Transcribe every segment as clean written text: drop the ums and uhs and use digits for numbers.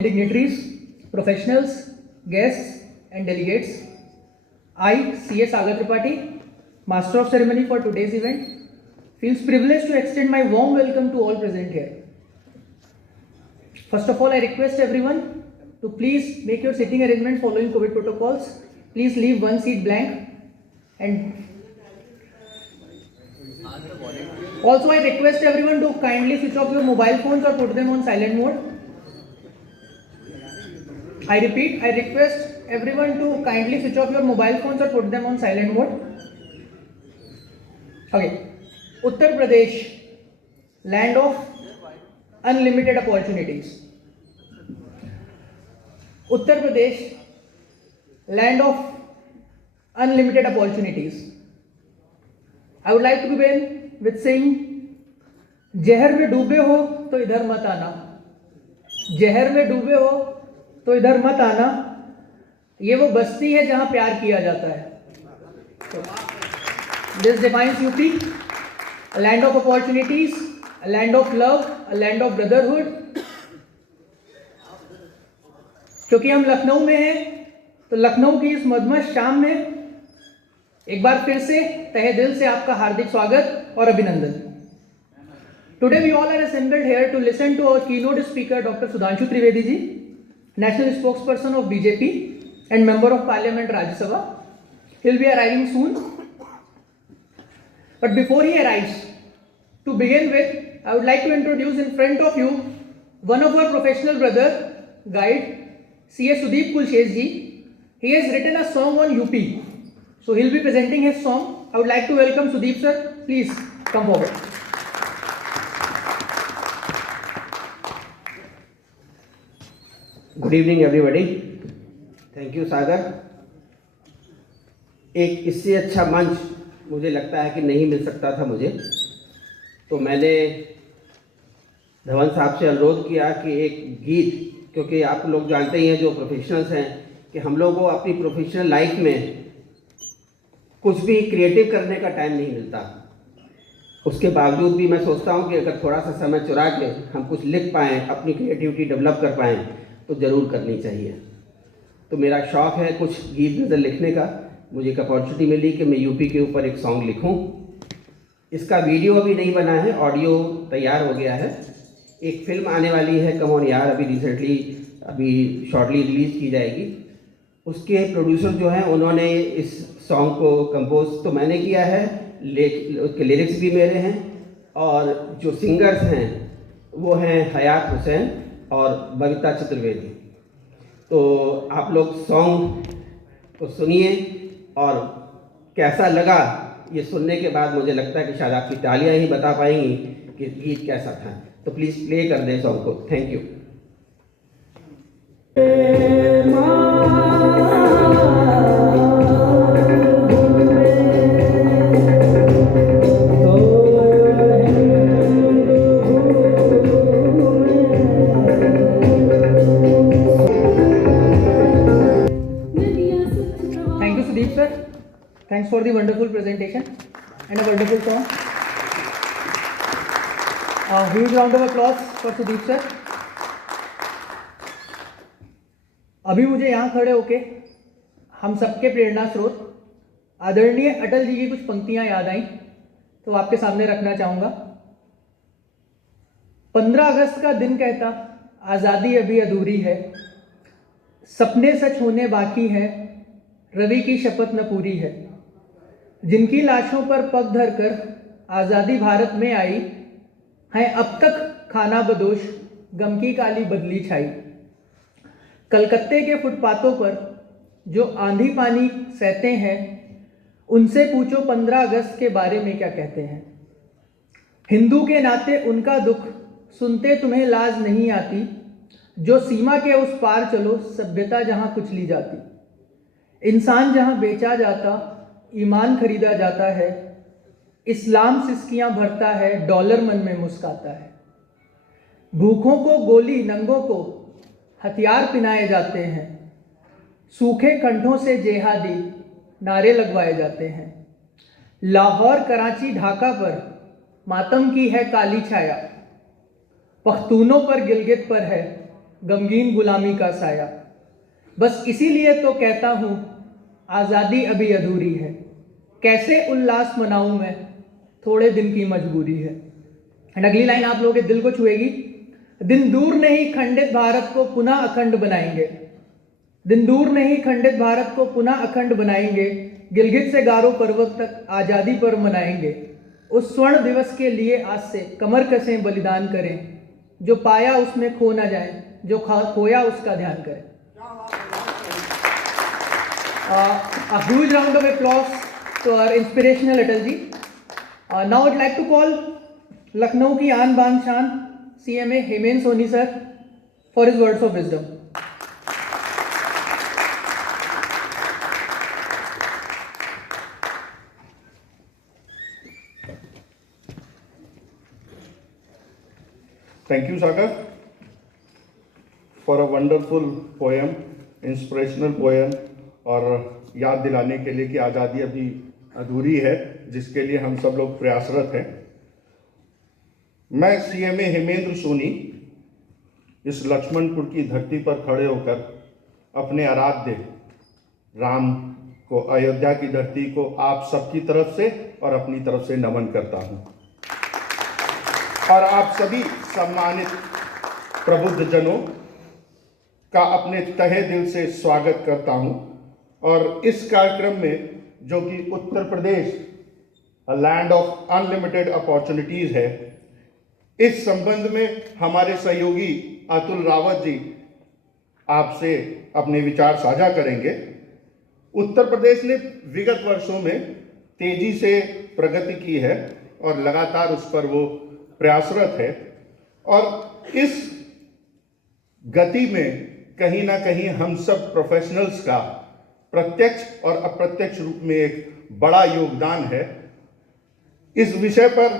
Dignitaries, professionals, guests, and delegates, I, C.S. Sagar Tripathi, Master of Ceremony for today's event, feels privileged to extend my warm welcome to all present here. First of all, I request everyone to please make your sitting arrangements following COVID protocols. Please leave one seat blank, and also I request everyone to kindly switch off your mobile phones or put them on silent mode. I repeat, I request everyone to kindly switch off your mobile phones or put them on silent mode. Okay. Uttar Pradesh, land of unlimited opportunities. Uttar Pradesh, land of unlimited opportunities. I would like to begin with saying, जहर में डूबे हो तो इधर मत आना, जहर में डूबे हो तो इधर मत आना, ये वो बस्ती है जहां प्यार किया जाता है. This defines UP, a land of opportunities, a land of love, a land of brotherhood. क्योंकि हम लखनऊ में हैं, तो लखनऊ की इस मधुमस्त शाम में एक बार फिर से तहे दिल से आपका हार्दिक स्वागत और अभिनंदन. Today we all are assembled here to listen to our keynote speaker Dr. Sudhanshu Trivedi ji, National Spokesperson of BJP and Member of Parliament Rajya Sabha. He will be arriving soon. But before he arrives, to begin with, I would like to introduce in front of you one of our professional brother, guide, C.S. Sudeep Kulshes ji. He has written a song on UP. So he will be presenting his song. I would like to welcome Sudeep sir. Please come forward. Good evening everybody. Thank you Sagar. एक इससे अच्छा मंच मुझे लगता है कि नहीं मिल सकता था मुझे. तो मैंने धवन साहब से अनुरोध किया कि एक गीत, क्योंकि आप लोग जानते ही हैं जो प्रोफेशनल्स हैं कि हम लोगों को अपनी प्रोफेशनल लाइफ में कुछ भी क्रिएटिव करने का टाइम नहीं मिलता. उसके बावजूद भी मैं सोचता हूं कि अगर थोड़ा सा समय चुरा के हम कुछ लिख पाएँ, अपनी क्रिएटिविटी डेवलप कर पाएँ तो ज़रूर करनी चाहिए. तो मेरा शौक़ है कुछ गीत गज़ल लिखने का. मुझे एक अपॉर्चुनिटी मिली कि मैं यूपी के ऊपर एक सॉन्ग लिखूं. इसका वीडियो अभी नहीं बना है, ऑडियो तैयार हो गया है. एक फ़िल्म आने वाली है कम ऑन यार, अभी शॉर्टली रिलीज़ की जाएगी. उसके प्रोड्यूसर जो हैं उन्होंने इस सॉन्ग को कंपोज तो मैंने किया है, उसके लिरिक्स भी मेरे हैं, और जो सिंगर्स हैं वो हैं हयात हुसैन और बबीता चतुर्वेदी. तो आप लोग सॉन्ग को सुनिए और कैसा लगा ये सुनने के बाद मुझे लगता है कि शायद आपकी तालियां ही बता पाएंगी कि गीत कैसा था. तो प्लीज़ प्ले कर दें सॉन्ग को. Thank you. Thanks for the wonderful presentation and a wonderful song. A huge round of applause for Sudeep sir. अभी मुझे यहाँ खड़े होके हम सबके प्रेरणा स्रोत आदरणीय अटल जी की कुछ पंक्तियां याद आई, तो आपके सामने रखना चाहूँगा. 15 अगस्त का दिन कहता आज़ादी अभी अधूरी है, सपने सच होने बाकी है, रवि की शपथ न पूरी है. जिनकी लाशों पर पग धरकर आज़ादी भारत में आई है, अब तक खाना बदोश गम की काली बदली छाई. कलकत्ते के फुटपाथों पर जो आंधी पानी सहते हैं, उनसे पूछो 15 अगस्त के बारे में क्या कहते हैं. हिंदू के नाते उनका दुख सुनते तुम्हें लाज नहीं आती, जो सीमा के उस पार चलो सभ्यता जहां कुछ ली जाती. इंसान जहां बेचा जाता ईमान खरीदा जाता है, इस्लाम सिसकियां भरता है, डॉलर मन में मुस्काता है. भूखों को गोली, नंगों को हथियार पिनाए जाते हैं, सूखे कंठों से जेहादी नारे लगवाए जाते हैं. लाहौर, कराची, ढाका पर मातम की है काली छाया, पख्तूनों पर गिलगित पर है गमगीन गुलामी का साया। बस इसीलिए तो कहता हूँ आज़ादी अभी अधूरी है। कैसे उल्लास मनाऊं मैं, थोड़े दिन की मजबूरी है। एंड अगली लाइन आप लोगों के दिल को छुएगी। दिन दूर नहीं खंडित भारत को पुनः अखंड बनाएंगे। दिन दूर नहीं खंडित भारत को पुनः अखंड बनाएंगे। गिलगित से गारो पर्वत तक आज़ादी पर मनाएंगे। उस स्वर्ण दिवस के लिए आज से कमर कसें बलिदान करें। जो पाया उसमें खो ना जाए, जो खोया उसका ध्यान करें। A huge round of applause to our inspirational Atal ji. Now I'd like to call Lucknow की आन बान शान CMA Hemendra Soni sir for his words of wisdom. Thank you, Sagar, for a wonderful poem, inspirational poem, और याद दिलाने के लिए कि आज़ादी अभी अधूरी है, जिसके लिए हम सब लोग प्रयासरत हैं। मैं CMA हेमेंद्र सोनी इस लक्ष्मणपुर की धरती पर खड़े होकर अपने आराध्य राम को, अयोध्या की धरती को आप सबकी तरफ से और अपनी तरफ से नमन करता हूँ, और आप सभी सम्मानित प्रबुद्ध जनों का अपने तहे दिल से स्वागत करता हूं। और इस कार्यक्रम में, जो कि उत्तर प्रदेश लैंड ऑफ अनलिमिटेड अपॉर्चुनिटीज है, इस संबंध में हमारे सहयोगी अतुल रावत जी आपसे अपने विचार साझा करेंगे। उत्तर प्रदेश ने विगत वर्षों में तेजी से प्रगति की है और लगातार उस पर वो प्रयासरत है, और इस गति में कहीं ना कहीं हम सब प्रोफेशनल्स का प्रत्यक्ष और अप्रत्यक्ष रूप में एक बड़ा योगदान है। इस विषय पर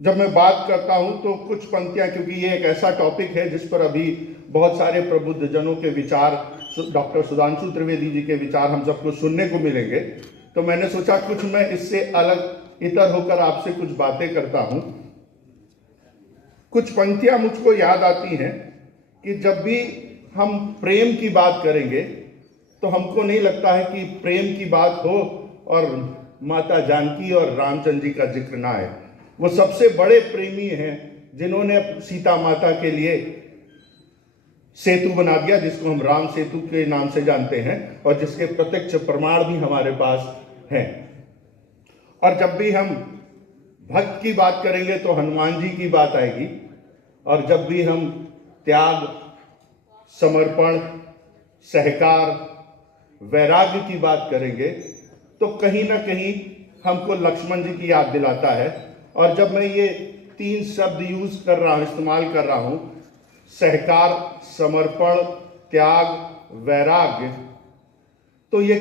जब मैं बात करता हूं तो कुछ पंक्तियां, क्योंकि ये एक ऐसा टॉपिक है जिस पर अभी बहुत सारे प्रबुद्ध जनों के विचार, डॉक्टर सुधांशु त्रिवेदी जी के विचार हम सबको सुनने को मिलेंगे, तो मैंने सोचा कुछ मैं इससे अलग इतर होकर आपसे कुछ बातें करता हूं। कुछ पंक्तियां मुझको याद आती हैं कि जब भी हम प्रेम की बात करेंगे तो हमको नहीं लगता है कि प्रेम की बात हो और माता जानकी और रामचंद्र जी का जिक्र ना आए। वो सबसे बड़े प्रेमी हैं जिन्होंने सीता माता के लिए सेतु बना दिया, जिसको हम राम सेतु के नाम से जानते हैं, और जिसके प्रत्यक्ष प्रमाण भी हमारे पास हैं। और जब भी हम भक्त की बात करेंगे तो हनुमान जी की बात आएगी, और जब भी हम त्याग, समर्पण, सहकार, वैराग्य की बात करेंगे तो कहीं ना कहीं हमको लक्ष्मण जी की याद दिलाता है। और जब मैं ये 3 शब्द यूज कर रहा हूँ, इस्तेमाल कर रहा हूँ, सहकार, समर्पण, त्याग, वैराग्य, तो ये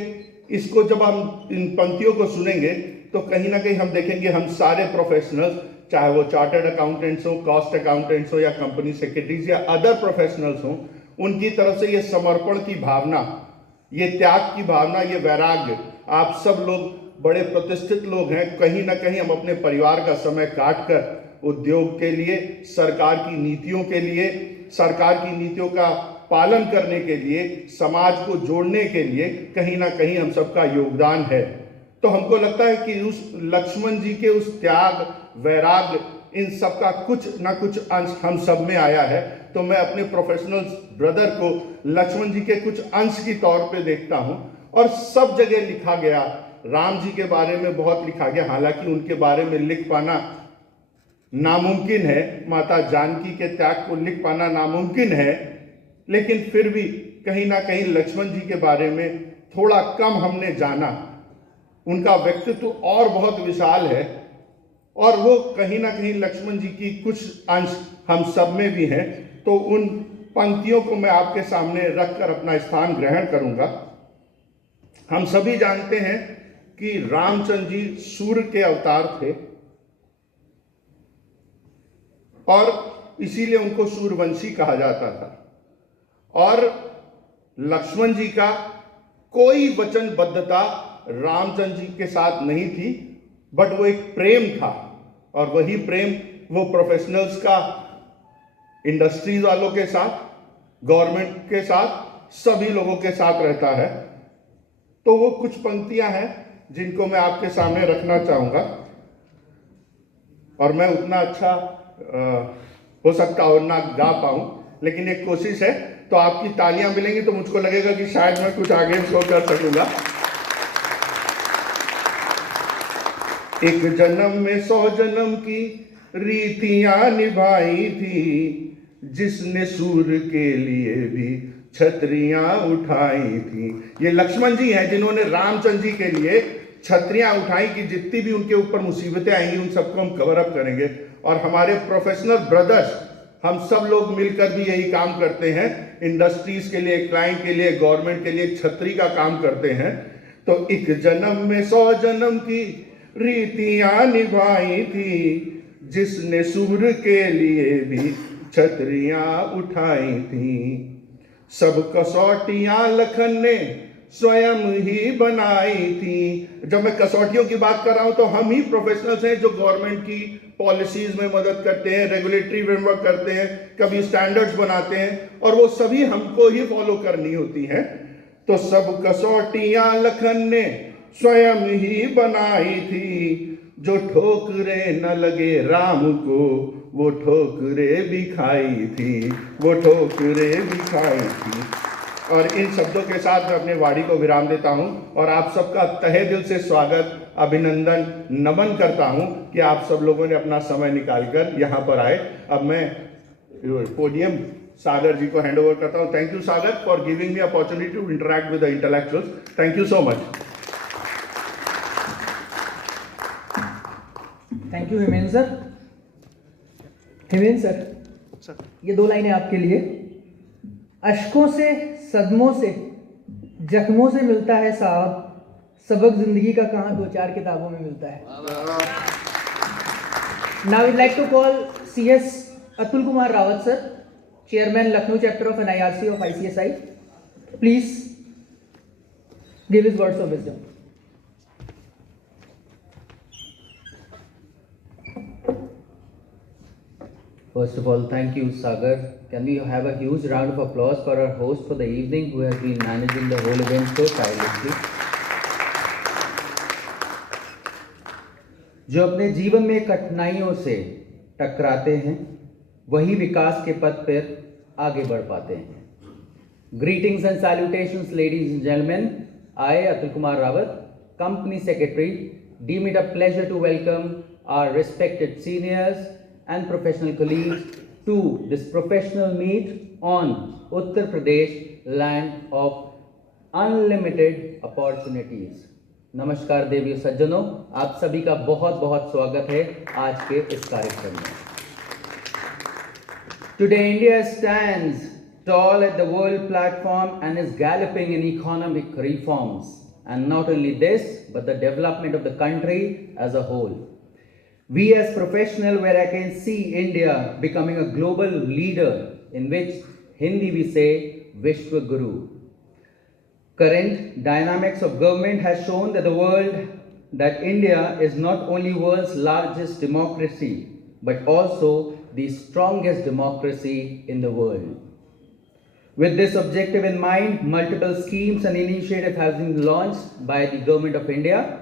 इसको जब हम इन पंक्तियों को सुनेंगे तो कहीं ना कहीं हम देखेंगे हम सारे प्रोफेशनल्स, चाहे वो चार्टर्ड अकाउंटेंट्स हो, कॉस्ट अकाउंटेंट्स हो, या कंपनी सेक्रेटरीज या अदर प्रोफेशनल्स हो, उनकी तरफ से ये समर्पण की भावना, ये त्याग की भावना, ये वैराग्य, आप सब लोग बड़े प्रतिष्ठित लोग हैं। कहीं ना कहीं हम अपने परिवार का समय काटकर उद्योग के लिए, सरकार की नीतियों के लिए, सरकार की नीतियों का पालन करने के लिए, समाज को जोड़ने के लिए कहीं ना कहीं हम सबका योगदान है। तो हमको लगता है कि उस लक्ष्मण जी के उस त्याग, वैराग्य, इन सब का कुछ ना कुछ अंश हम सब में आया है। तो मैं अपने प्रोफेशनल ब्रदर को लक्ष्मण जी के कुछ अंश की तौर पे देखता हूं। और सब जगह लिखा गया, राम जी के बारे में बहुत लिखा गया, हालांकि उनके बारे में लिख पाना नामुमकिन है, माता जानकी के त्याग को लिख पाना नामुमकिन है, लेकिन फिर भी कहीं ना कहीं लक्ष्मण जी के बारे में थोड़ा कम हमने जाना। उनका व्यक्तित्व और बहुत विशाल है, और वो कहीं ना कहीं लक्ष्मण जी की कुछ अंश हम सब में भी हैं। तो उन पंक्तियों को मैं आपके सामने रखकर अपना स्थान ग्रहण करूंगा। हम सभी जानते हैं कि रामचंद्र जी सूर्य के अवतार थे, और इसीलिए उनको सूर्यवंशी कहा जाता था। और लक्ष्मण जी का कोई वचनबद्धता रामचंद्र जी के साथ नहीं थी, बट वो एक प्रेम था, और वही प्रेम वो प्रोफेशनल्स का इंडस्ट्रीज वालों के साथ, गवर्नमेंट के साथ, सभी लोगों के साथ रहता है। तो वो कुछ पंक्तियां हैं जिनको मैं आपके सामने रखना चाहूंगा, और मैं उतना अच्छा हो सकता हो ना गा पाऊं, लेकिन एक कोशिश है। तो आपकी तालियां मिलेंगी तो मुझको लगेगा कि शायद मैं कुछ आगे शो कर सकूंगा। एक जन्म में 100 जन्म की रीतियां निभाई थी, जिसने सूर्य के लिए भी छतरियां उठाई थी। ये लक्ष्मण जी हैं जिन्होंने रामचंद्र जी के लिए छतरियां उठाई कि जितनी भी उनके ऊपर मुसीबतें आएंगी उन सबको हम कवर अप करेंगे। और हमारे प्रोफेशनल ब्रदर्स, हम सब लोग मिलकर भी यही काम करते हैं, इंडस्ट्रीज के लिए, क्लाइंट के लिए, गवर्नमेंट के लिए छतरी का काम करते हैं। तो एक जन्म में 100 जन्म की रीतियां निभाई थी, जिसने सूर्य के लिए भी छतरियां उठाई थी। सब कसौटियां लखन ने स्वयं ही बनाई थी। जब मैं कसौटियों की बात कर रहा हूं तो हम ही प्रोफेशनल्स हैं जो गवर्नमेंट की पॉलिसीज में मदद करते हैं, रेगुलेटरी फ्रेमवर्क करते हैं, कभी स्टैंडर्ड्स बनाते हैं, और वो सभी हमको ही फॉलो करनी होती हैं। तो सब कसौटियां लखन ने स्वयं ही बनाई थी, जो ठोकरे न लगे राम को वो ठोकरे भी खाई थी, वो ठोकरे भी खाई थी। और इन शब्दों के साथ मैं अपने वाणी को विराम देता हूं और आप सबका तहे दिल से स्वागत, अभिनंदन, नमन करता हूं कि आप सब लोगों ने अपना समय निकालकर यहां पर आए। अब मैं पोडियम सागर जी को हैंड ओवर करता हूं। Thank you Sagar for giving me opportunity to interact with the intellectuals. Thank you so much. Thank you Hemendra sir. Hemendra sir, ये 2 लाइनें आपके लिए। अशकों से, सदमों से, जख्मों से मिलता है साहब, सबक जिंदगी का कहाँ 2-4 किताबों में मिलता है। Now I'd like to call CS Atul Kumar Rawat sir, Chairman Lucknow Chapter of NIRC of ICSI. Please give his words of wisdom. First of all, thank you, Sagar. Can we have a huge round of applause for our host for the evening, who has been managing the whole event so tirelessly. जो अपने जीवन में कठिनाइयों से टकराते हैं, वही विकास के पथ पर आगे बढ़ पाते हैं। Greetings and salutations, ladies and gentlemen. I, Atul Kumar Rawat, Company Secretary, deem it a pleasure to welcome our respected seniors and professional colleagues to this professional meet on Uttar Pradesh, land of unlimited opportunities. नमस्कार देवियों सज्जनों, आप सभी का बहुत बहुत स्वागत है आज के इस कार्यक्रम में। Today India stands tall at the world platform and is galloping in economic reforms, and not only this but the development of the country as a whole. We as professional, where I can see India becoming a global leader, in which Hindi we say Vishwa Guru. Current dynamics of government has shown that India is not only world's largest democracy but also the strongest democracy in the world. With this objective in mind, multiple schemes and initiatives have been launched by the Government of India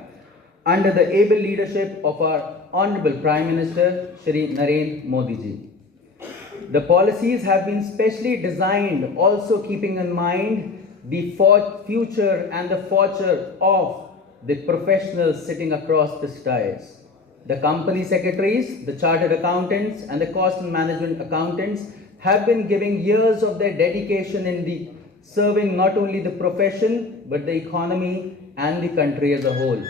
under the able leadership of our Honorable Prime Minister Shri Narendra Modi ji. The policies have been specially designed, also keeping in mind the future and the future of the professionals sitting across this dais. The company secretaries, the chartered accountants and the cost and management accountants have been giving years of their dedication in the serving not only the profession but the economy and the country as a whole.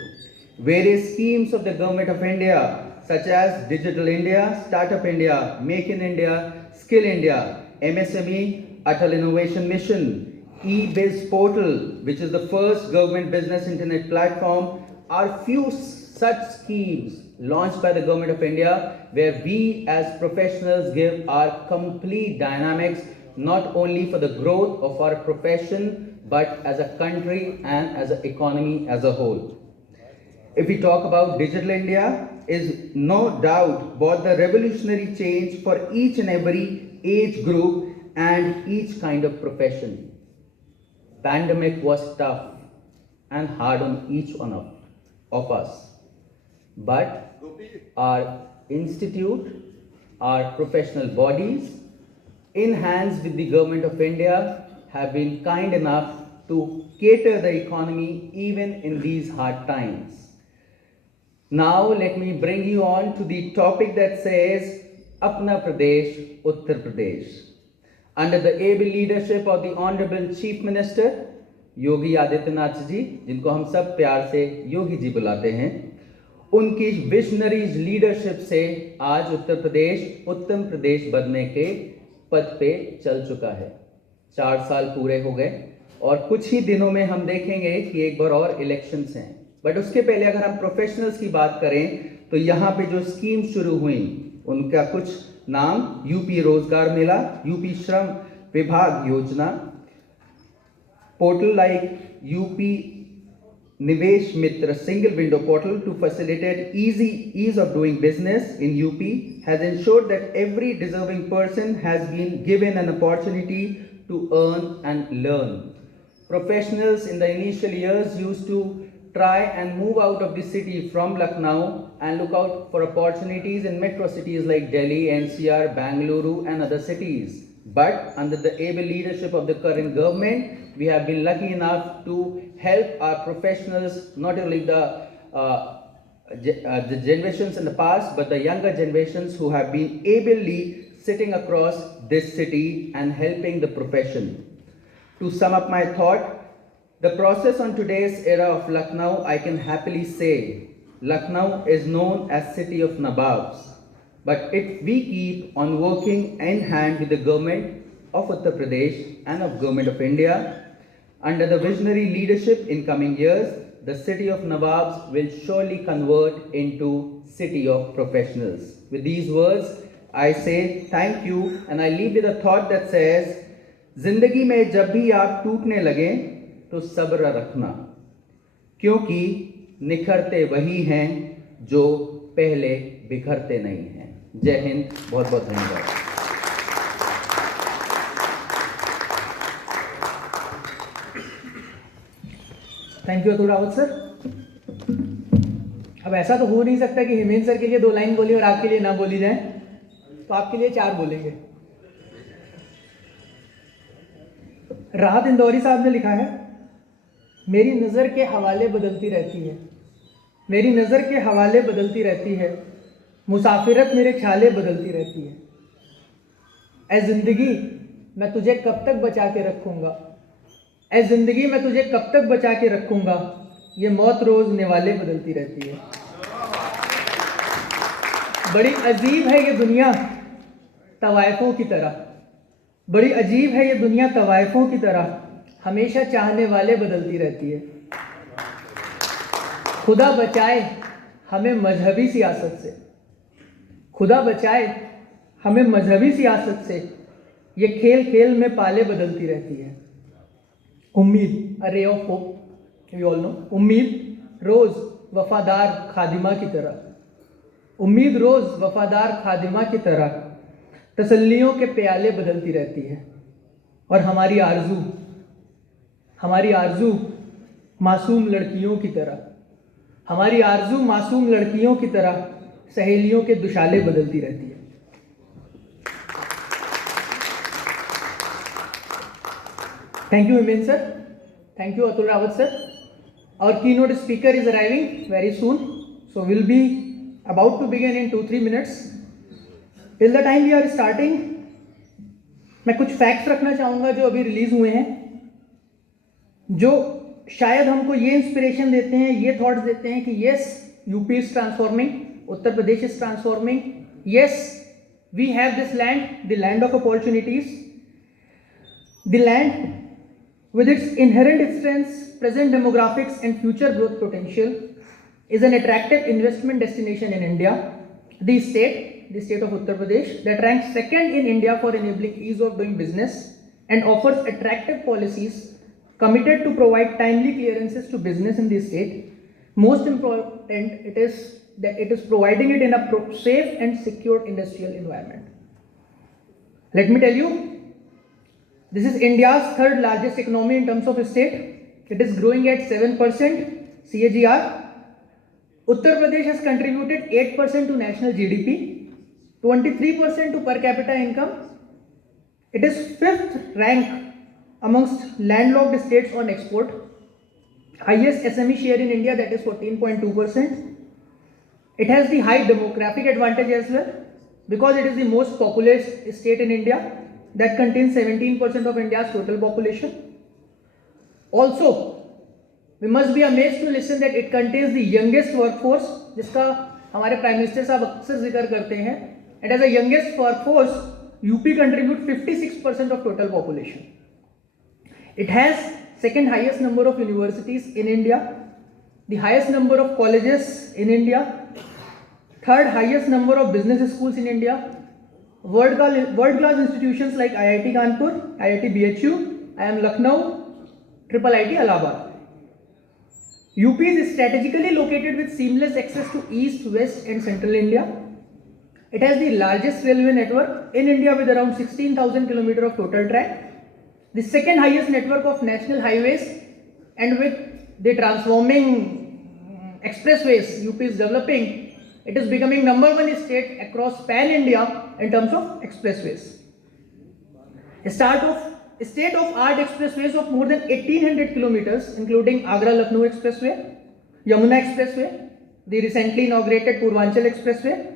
Various schemes of the Government of India such as Digital India, Startup India, Make in India, Skill India, MSME, Atal Innovation Mission, eBiz Portal, which is the first government business internet platform, are few such schemes launched by the Government of India where we as professionals give our complete dynamics not only for the growth of our profession but as a country and as an economy as a whole. If we talk about Digital India, is no doubt brought the revolutionary change for each and every age group, and each kind of profession. Pandemic was tough and hard on each one of us. But our institute, our professional bodies, in hands with the Government of India, have been kind enough to cater the economy even in these hard times. Now let me bring you on to the topic that says Apna Pradesh, Uttar Pradesh. Under the able leadership of the Honorable Chief Minister Yogi Adityanath ji, जिनको हम सब प्यार से योगी जी बुलाते हैं, उनकी visionaries leadership से आज उत्तर प्रदेश उत्तम प्रदेश बनने के पद पे चल चुका है। 4 साल पूरे हो गए और कुछ ही दिनों में हम देखेंगे कि एक बार और इलेक्शंस हैं। बट उसके पहले अगर हम प्रोफेशनल्स की बात करें तो यहाँ पे जो स्कीम शुरू हुई उनका कुछ नाम यूपी रोजगार मेला, यूपी श्रम विभाग योजना, portal like UP Nivesh Mitra single window portal to facilitate ease of doing business in UP has ensured that every deserving person has been given an opportunity to earn and learn. Professionals in the initial years used to try and move out of the city from Lucknow and look out for opportunities in metro cities like Delhi, NCR, Bangalore and other cities. But under the able leadership of the current government, we have been lucky enough to help our professionals, not only the generations in the past, but the younger generations who have been ably sitting across this city and helping the profession. To sum up my thought, the process on today's era of Lucknow, I can happily say, Lucknow is known as City of Nawabs. But if we keep on working in hand with the government of Uttar Pradesh and of Government of India, under the visionary leadership in coming years, the City of Nawabs will surely convert into City of Professionals. With these words, I say thank you and I leave with a thought that says, जिंदगी में जब भी आप टूटने लगे तो सब्र रखना, क्योंकि निखरते वही हैं जो पहले बिखरते नहीं हैं। जय हिंद, बहुत बहुत धन्यवाद। Thank you Atul Rawat sir. अब ऐसा तो हो नहीं सकता कि हेमेंद्र सर के लिए 2 लाइन बोली और आपके लिए ना बोली जाए, तो आपके लिए 4 बोलेंगे। राहत इंदौरी साहब ने लिखा है, मेरी नज़र के हवाले बदलती रहती है, मेरी नज़र के हवाले बदलती रहती है, मुसाफिरत मेरे ख्याले बदलती रहती है। ऐ ज़िंदगी मैं तुझे कब तक बचा के रखूँगा, ऐ ज़िंदगी मैं तुझे कब तक बचा के रखूँगा, ये मौत रोज़ निवाले बदलती रहती है। बड़ी अजीब है ये दुनिया तवाइफों की तरह, बड़ी अजीब है ये दुनिया तवाइफों की तरह, हमेशा चाहने वाले बदलती रहती है। खुदा बचाए हमें मजहबी सियासत से, खुदा बचाए हमें मजहबी सियासत से, ये खेल खेल में पाले बदलती रहती है। उम्मीद, a ray of hope, you all know, उम्मीद रोज़ वफादार खादिमा की तरह, उम्मीद रोज़ वफादार खादिमा की तरह तसल्लियों के प्याले बदलती रहती है। और हमारी आरज़ू मासूम लड़कियों की तरह, हमारी आरज़ू मासूम लड़कियों की तरह सहेलियों के दुशाले बदलती रहती है। Thank you Hemendra sir, thank you Atul Rawat sir. Our keynote speaker is arriving very soon, so we'll be about to begin in 2-3 minutes. Till the time we are starting, मैं कुछ फैक्ट्स रखना चाहूँगा जो अभी रिलीज हुए हैं, जो शायद हमको ये इंस्पिरेशन देते हैं, ये थॉट्स देते हैं कि yes, UP is transforming, Uttar Pradesh is transforming, yes, we have this land, the land of opportunities, the land with its inherent strengths, present demographics and future growth potential is an attractive investment destination in India. The state of Uttar Pradesh, that ranks second in India for enabling ease of doing business and offers attractive policies committed to provide timely clearances to business in the state. Most important, it is that it is providing it in a safe and secure industrial environment. Let me tell you, this is India's third largest economy in terms of state. It is growing at 7% CAGR. Uttar Pradesh has contributed 8% to national GDP, 23% to per capita income. It is fifth rank amongst landlocked states on export. Highest SME share in India, that is 14.2%. It has the high demographic advantage as well, because it is the most populous state in India that contains 17% of India's total population. Also, we must be amazed to listen that it contains the youngest workforce, जिसका हमारे prime minister साहब अक्सर जिक्र करते हैं. And as the youngest workforce, UP contribute 56% of total population. It has second highest number of universities in India, the highest number of colleges in India, third highest number of business schools in India, world-class institutions like IIT Kanpur, IIT BHU, IIM Lucknow, IIIT Allahabad. UP is strategically located with seamless access to East, West and Central India. It has the largest railway network in India with around 16,000 km of total track, the second highest network of national highways, and with the transforming expressways UP is developing, it is becoming number one state across pan-India in terms of expressways. State-of-art expressways of more than 1800 kilometers, including Agra-Lucknow Expressway, Yamuna Expressway, the recently inaugurated Purvanchal Expressway,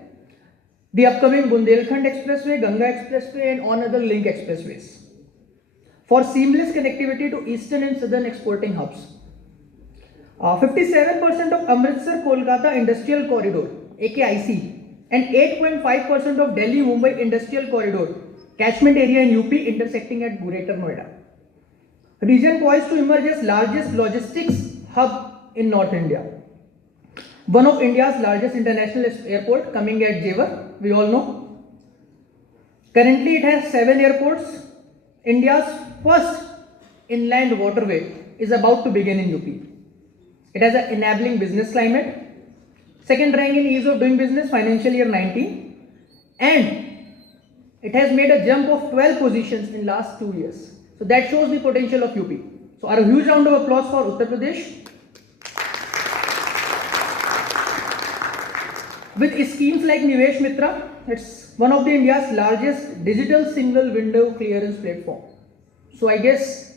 the upcoming Bundelkhand Expressway, Ganga Expressway and on other link expressways, for seamless connectivity to eastern and southern exporting hubs. 57% of Amritsar-Kolkata Industrial Corridor, AKIC, and 8.5% of Delhi-Mumbai Industrial Corridor, catchment area in UP intersecting at Greater Noida. Region poised to emerge as largest logistics hub in North India. One of India's largest international airport coming at Jewar, we all know. Currently it has 7 airports. India's first inland waterway is about to begin in UP. It has an enabling business climate, second rank in ease of doing business financial year 19, and it has made a jump of 12 positions in last 2 years. So that shows the potential of UP. So a huge round of applause for Uttar Pradesh. With schemes like Nivesh Mitra, it's one of India's largest digital single window clearance platform. So I guess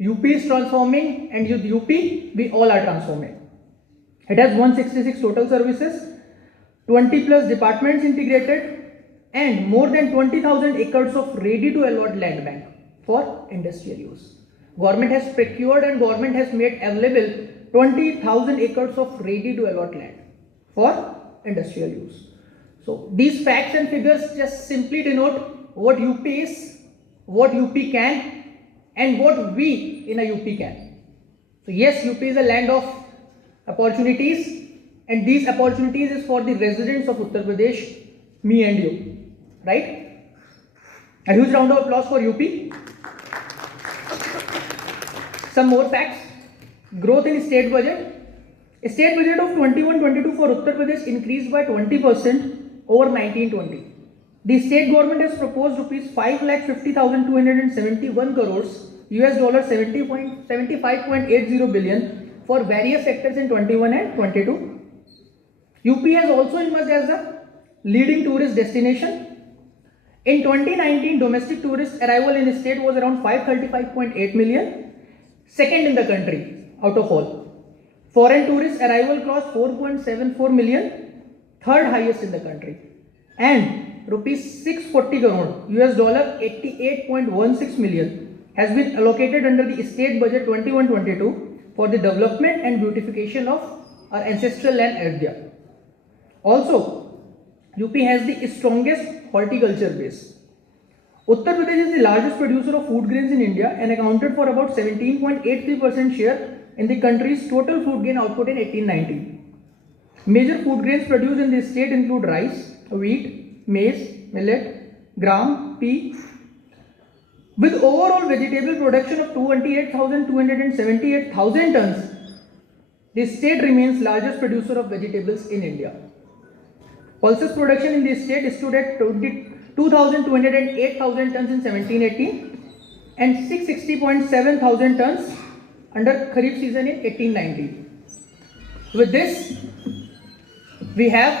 UP is transforming, and with UP, we all are transforming. It has 166 total services, 20 plus departments integrated, and more than 20,000 acres of ready to allot land bank for industrial use. Government has procured and government has made available 20,000 acres of ready to allot land for industrial use. So these facts and figures just simply denote what UP is, what UP can, and what we in a UP can. So yes, UP is a land of opportunities, and these opportunities is for the residents of Uttar Pradesh, me and you, right? A huge round of applause for UP. Some more facts. Growth in state budget. State budget of 21-22 for Uttar Pradesh increased by 20% over 19-20. The state government has proposed rupees 5,50,271 crores, $75.80 billion for various sectors in 21 and 22. UP has also emerged as a leading tourist destination. In 2019, domestic tourist arrival in the state was around 535.8 million, second in the country out of all. Foreign tourist arrival crossed 4.74 million, third highest in the country. And rupees 640 crore, $88.16 million has been allocated under the state budget 21-22 for the development and beautification of our ancestral land Ayodhya. Also, UP has the strongest horticulture base. Uttar Pradesh is the largest producer of food grains in India and accounted for about 17.83% share in the country's total food grain output in 18-19. Major food grains produced in this state include rice, wheat, maize, millet, gram, pea. With overall vegetable production of 278,278,000 tons, the state remains largest producer of vegetables in India. Pulses production in the state stood at 2 2,208,000 tons in 17-18 and 660.7 tons under Kharif season in 18-19. With this, we have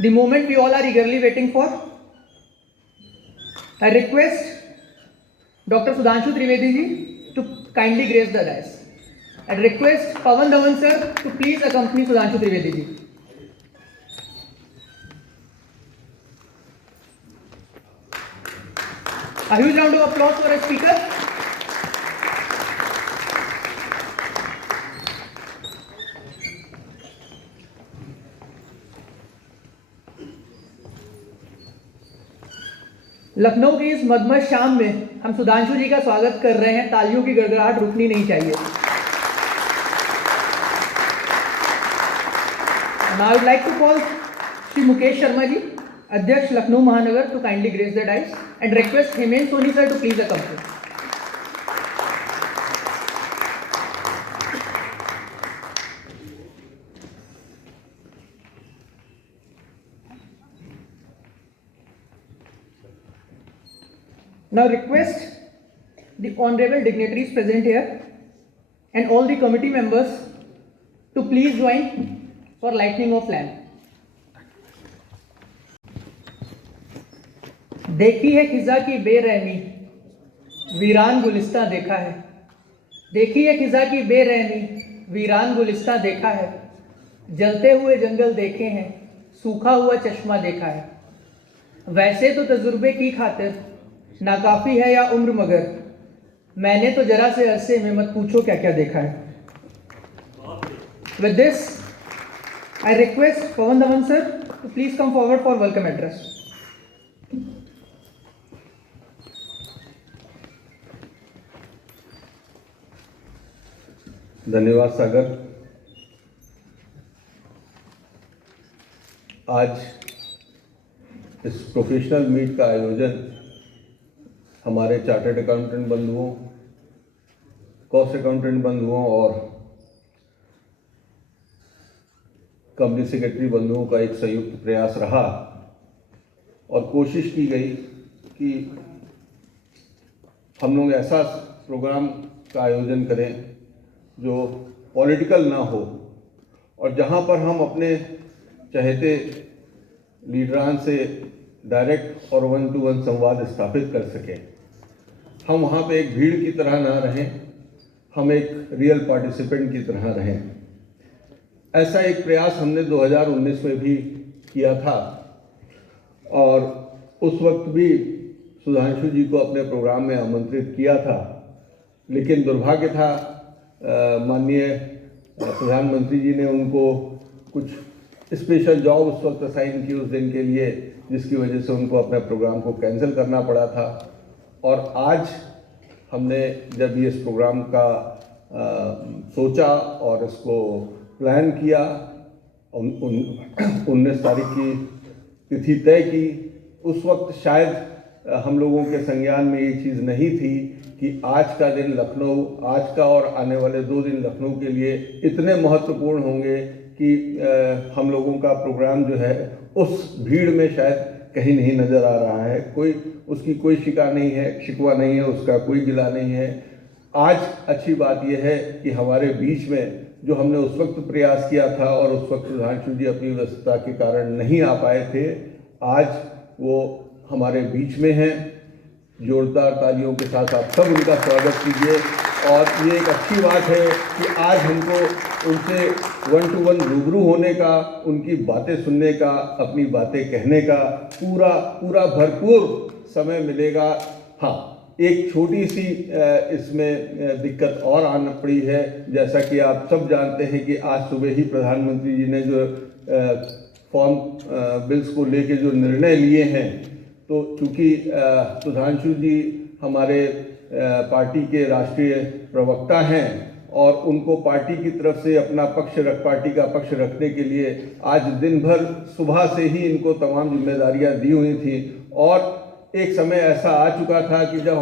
the moment we all are eagerly waiting for. I request Dr. Sudhanshu Trivedi ji to kindly grace the dais. I request Pawan Dhawan sir to please accompany Sudhanshu Trivedi ji. A huge round of applause for our speaker. Lucknow की इस मधमस्त शाम में हम सुधांशु जी का स्वागत कर रहे हैं। तालियों की गड़गड़ाहट रुकनी नहीं चाहिए। Now I would like to call Shri Mukesh Sharma ji, अध्यक्ष लखनऊ महानगर, to kindly grace the dais and request Hemant Soni sir to please accompany. Now request the honorable dignitaries present here and all the committee members to please join for lighting of lamp. देखी है खिजा की बेरहमी, वीरान गुलिस्ता देखा है। देखी है खिजा की बेरहमी, वीरान गुलिस्ता देखा है। जलते हुए जंगल देखे हैं, सूखा हुआ चश्मा देखा है। वैसे तो तजुर्बे की खातिर नाकाफी है या उम्र, मगर मैंने तो जरा से अरसे में मत पूछो क्या क्या देखा है। With this, I request Pawan Dhawan sir to please come forward for welcome address. धन्यवाद सागर। आज इस प्रोफेशनल मीट का आयोजन हमारे चार्टर्ड अकाउंटेंट बंधुओं, कॉस्ट अकाउंटेंट बंधुओं और कंपनी सेक्रेटरी बंधुओं का एक संयुक्त प्रयास रहा और कोशिश की गई कि हम लोग ऐसा प्रोग्राम का आयोजन करें जो पॉलिटिकल ना हो और जहां पर हम अपने चहेते लीडरान से डायरेक्ट और 1-to-1 संवाद स्थापित कर सकें। हम वहाँ पे एक भीड़ की तरह ना रहें, हम एक रियल पार्टिसिपेंट की तरह रहें। ऐसा एक प्रयास हमने 2019 में भी किया था और उस वक्त भी सुधांशु जी को अपने प्रोग्राम में आमंत्रित किया था, लेकिन दुर्भाग्य था माननीय प्रधानमंत्री जी ने उनको कुछ स्पेशल जॉब उस वक्त असाइन की उस दिन के लिए, जिसकी वजह से उनको अपने प्रोग्राम को कैंसिल करना पड़ा था। और आज हमने जब ये इस प्रोग्राम का सोचा और इसको प्लान किया, 19 तारीख की तिथि तय की, उस वक्त शायद हम लोगों के संज्ञान में ये चीज़ नहीं थी कि आज का दिन लखनऊ, आज का और आने वाले 2 दिन लखनऊ के लिए इतने महत्वपूर्ण होंगे कि हम लोगों का प्रोग्राम जो है उस भीड़ में शायद कहीं नहीं नज़र आ रहा है। उसकी कोई शिकवा नहीं है, उसका कोई गिला नहीं है। आज अच्छी बात यह है कि हमारे बीच में जो हमने उस वक्त प्रयास किया था और उस वक्त सुधांशु जी अपनी व्यस्तता के कारण नहीं आ पाए थे, आज वो हमारे बीच में हैं। जोरदार तालियों के साथ आप सब उनका स्वागत कीजिए। और ये एक अच्छी बात है कि आज हमको उनसे 1-to-1 रूबरू होने का, उनकी बातें सुनने का, अपनी बातें कहने का पूरा भरपूर समय मिलेगा। हाँ, एक छोटी सी इसमें दिक्कत और आना पड़ी है। जैसा कि आप सब जानते हैं कि आज सुबह ही प्रधानमंत्री जी ने जो फॉर्म बिल्स को लेके जो निर्णय लिए हैं, तो चूँकि सुधांशु जी हमारे पार्टी के राष्ट्रीय प्रवक्ता हैं और उनको पार्टी की तरफ से अपना पार्टी का पक्ष रखने के लिए आज दिन भर सुबह से ही इनको तमाम जिम्मेदारियां दी हुई थी। और एक समय ऐसा आ चुका था कि जब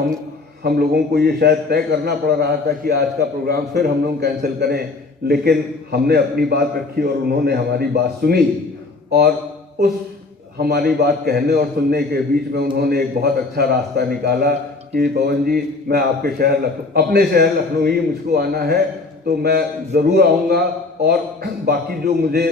हम लोगों को ये शायद तय करना पड़ रहा था कि आज का प्रोग्राम फिर हम लोग कैंसिल करें, लेकिन हमने अपनी बात रखी और उन्होंने हमारी बात सुनी और उस हमारी बात कहने और सुनने के बीच में उन्होंने एक बहुत अच्छा रास्ता निकाला कि पवन जी, मैं आपके शहर लखनऊ, अपने शहर लखनऊ ही मुझको आना है, तो मैं ज़रूर आऊँगा और बाकी जो मुझे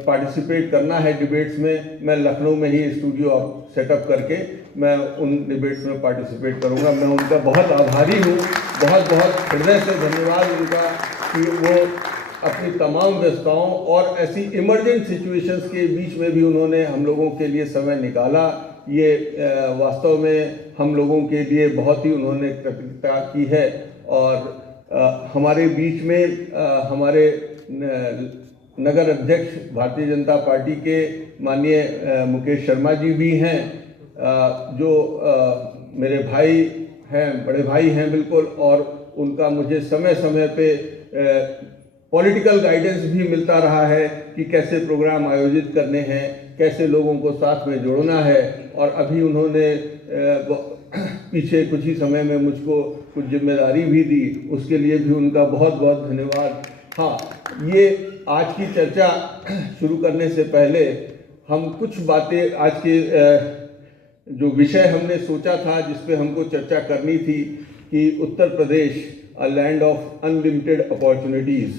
पार्टिसिपेट करना है डिबेट्स में, मैं लखनऊ में ही स्टूडियो सेटअप करके मैं उन डिबेट्स में पार्टिसिपेट करूँगा। मैं उनका बहुत आभारी हूँ, बहुत बहुत हृदय से धन्यवाद उनका कि वो अपनी तमाम व्यस्तताओं और ऐसी इमरजेंट सिचुएशंस के बीच में भी उन्होंने हम लोगों के लिए समय निकाला। ये वास्तव में हम लोगों के लिए बहुत ही उन्होंने कृतज्ञता की है। और हमारे बीच में हमारे नगर अध्यक्ष भारतीय जनता पार्टी के माननीय मुकेश शर्मा जी भी हैं, जो मेरे भाई हैं, बड़े भाई हैं बिल्कुल, और उनका मुझे समय समय पे पॉलिटिकल गाइडेंस भी मिलता रहा है कि कैसे प्रोग्राम आयोजित करने हैं, कैसे लोगों को साथ में जोड़ना है। और अभी उन्होंने पीछे कुछ ही समय में मुझको कुछ जिम्मेदारी भी दी, उसके लिए भी उनका बहुत बहुत धन्यवाद। हाँ, ये आज की चर्चा शुरू करने से पहले हम कुछ बातें, आज के जो विषय हमने सोचा था जिस पे हमको चर्चा करनी थी कि Uttar Pradesh a land of unlimited opportunities,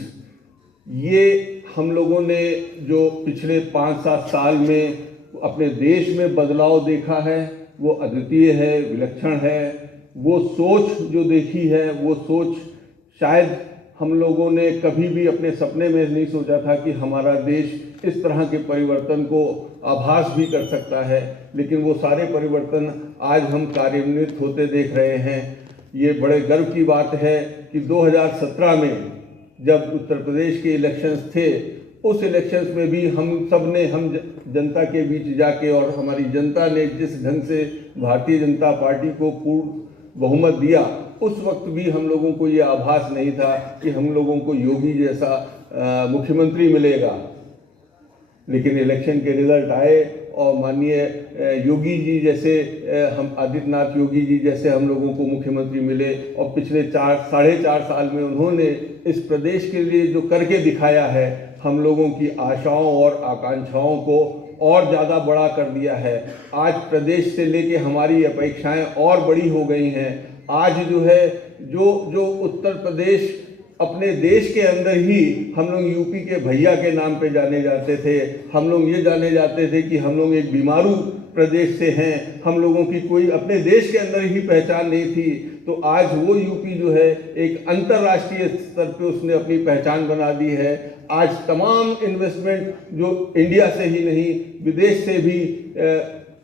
ये हम लोगों ने जो पिछले 5-7 साल में अपने देश में बदलाव देखा है वो अद्वितीय है, विलक्षण है। वो सोच जो देखी है, वो सोच शायद हम लोगों ने कभी भी अपने सपने में नहीं सोचा था कि हमारा देश इस तरह के परिवर्तन को आभास भी कर सकता है। लेकिन वो सारे परिवर्तन आज हम कार्यान्वित होते देख रहे हैं। ये बड़े गर्व की बात है कि 2017 में जब उत्तर प्रदेश के इलेक्शंस थे, उस इलेक्शंस में भी हम जनता के बीच जाके और हमारी जनता ने जिस ढंग से भारतीय जनता पार्टी को पूर्ण बहुमत दिया, उस वक्त भी हम लोगों को ये आभास नहीं था कि हम लोगों को योगी जैसा मुख्यमंत्री मिलेगा। लेकिन इलेक्शन के रिजल्ट आए और माननीय योगी जी जैसे हम आदित्यनाथ योगी जी जैसे हम लोगों को मुख्यमंत्री मिले। और पिछले 4-4.5 साल में उन्होंने इस प्रदेश के लिए जो करके दिखाया है, हम लोगों की आशाओं और आकांक्षाओं को और ज़्यादा बड़ा कर दिया है। आज प्रदेश से लेके हमारी अपेक्षाएं और बड़ी हो गई हैं। आज जो है जो उत्तर प्रदेश अपने देश के अंदर ही हम लोग यूपी के भैया के नाम पे जाने जाते थे, हम लोग ये जाने जाते थे कि हम लोग एक बीमारू प्रदेश से हैं, हम लोगों की कोई अपने देश के अंदर ही पहचान नहीं थी। तो आज वो यूपी जो है एक अंतर्राष्ट्रीय स्तर पे उसने अपनी पहचान बना दी है। आज तमाम इन्वेस्टमेंट जो इंडिया से ही नहीं विदेश से भी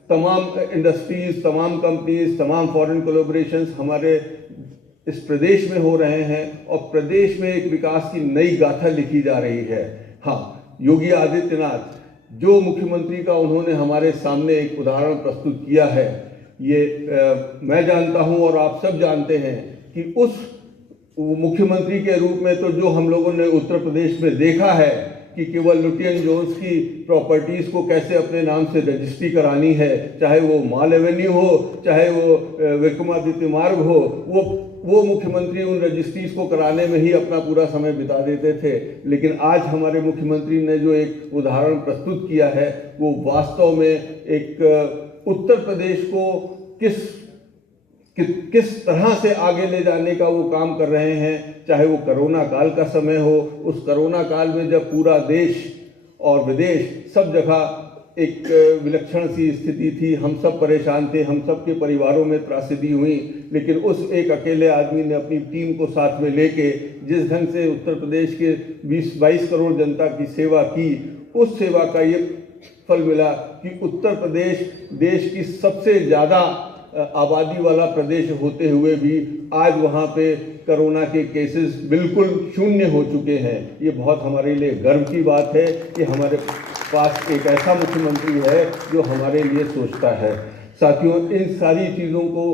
तमाम इंडस्ट्रीज, तमाम कंपनीज, तमाम फॉरेन कोलैबोरेशंस हमारे इस प्रदेश में हो रहे हैं और प्रदेश में एक विकास की नई गाथा लिखी जा रही है। हाँ, योगी आदित्यनाथ जो मुख्यमंत्री का उन्होंने हमारे सामने एक उदाहरण प्रस्तुत किया है, ये मैं जानता हूं और आप सब जानते हैं कि उस मुख्यमंत्री के रूप में तो जो हम लोगों ने उत्तर प्रदेश में देखा है कि केवल लुटियन जोन्स की प्रॉपर्टीज़ को कैसे अपने नाम से रजिस्ट्री करानी है, चाहे वो माल एवेन्यू हो, चाहे वो विक्रमादित्य मार्ग हो, वो मुख्यमंत्री उन रजिस्ट्रीज को कराने में ही अपना पूरा समय बिता देते थे। लेकिन आज हमारे मुख्यमंत्री ने जो एक उदाहरण प्रस्तुत किया है, वो वास्तव में एक उत्तर प्रदेश को किस तरह से आगे ले जाने का वो काम कर रहे हैं। चाहे वो कोरोना काल का समय हो, उस कोरोना काल में जब पूरा देश और विदेश सब जगह एक विलक्षण सी स्थिति थी, हम सब परेशान थे, हम सब के परिवारों में त्रासदी हुई, लेकिन उस एक अकेले आदमी ने अपनी टीम को साथ में लेके जिस ढंग से उत्तर प्रदेश के 20-22 करोड़ जनता की सेवा की, उस सेवा का ये फल मिला कि उत्तर प्रदेश देश की सबसे ज़्यादा आबादी वाला प्रदेश होते हुए भी आज वहाँ पे कोरोना के केसेस बिल्कुल शून्य हो चुके हैं। ये बहुत हमारे लिए गर्व की बात है कि हमारे पास एक ऐसा मुख्यमंत्री है जो हमारे लिए सोचता है। साथियों, इन सारी चीज़ों को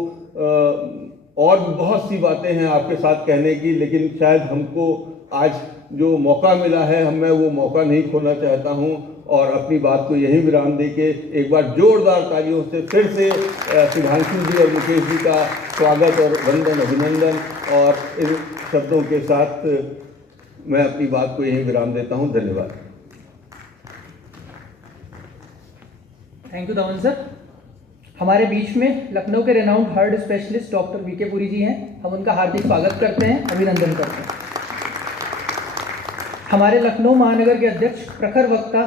और बहुत सी बातें हैं आपके साथ कहने की, लेकिन शायद हमको आज जो मौका मिला है मैं वो मौका नहीं खोना चाहता हूं और अपनी बात को यहीं विराम देके एक बार जोरदार तालियों से फिर से सुधांशु जी और मुकेश जी का स्वागत और वंदन, अभिनंदन, और इन शब्दों के साथ मैं अपनी बात को यहीं विराम देता हूं। धन्यवाद। Thank you Dhawan sir. हमारे बीच में लखनऊ के renowned heart specialist doctor VK Puri ji हैं। हम उनका हार्दिक स्वागत करते हैं, अभिनंदन करते हैं। हमारे लखनऊ महानगर के अध्यक्ष, प्रखर वक्ता,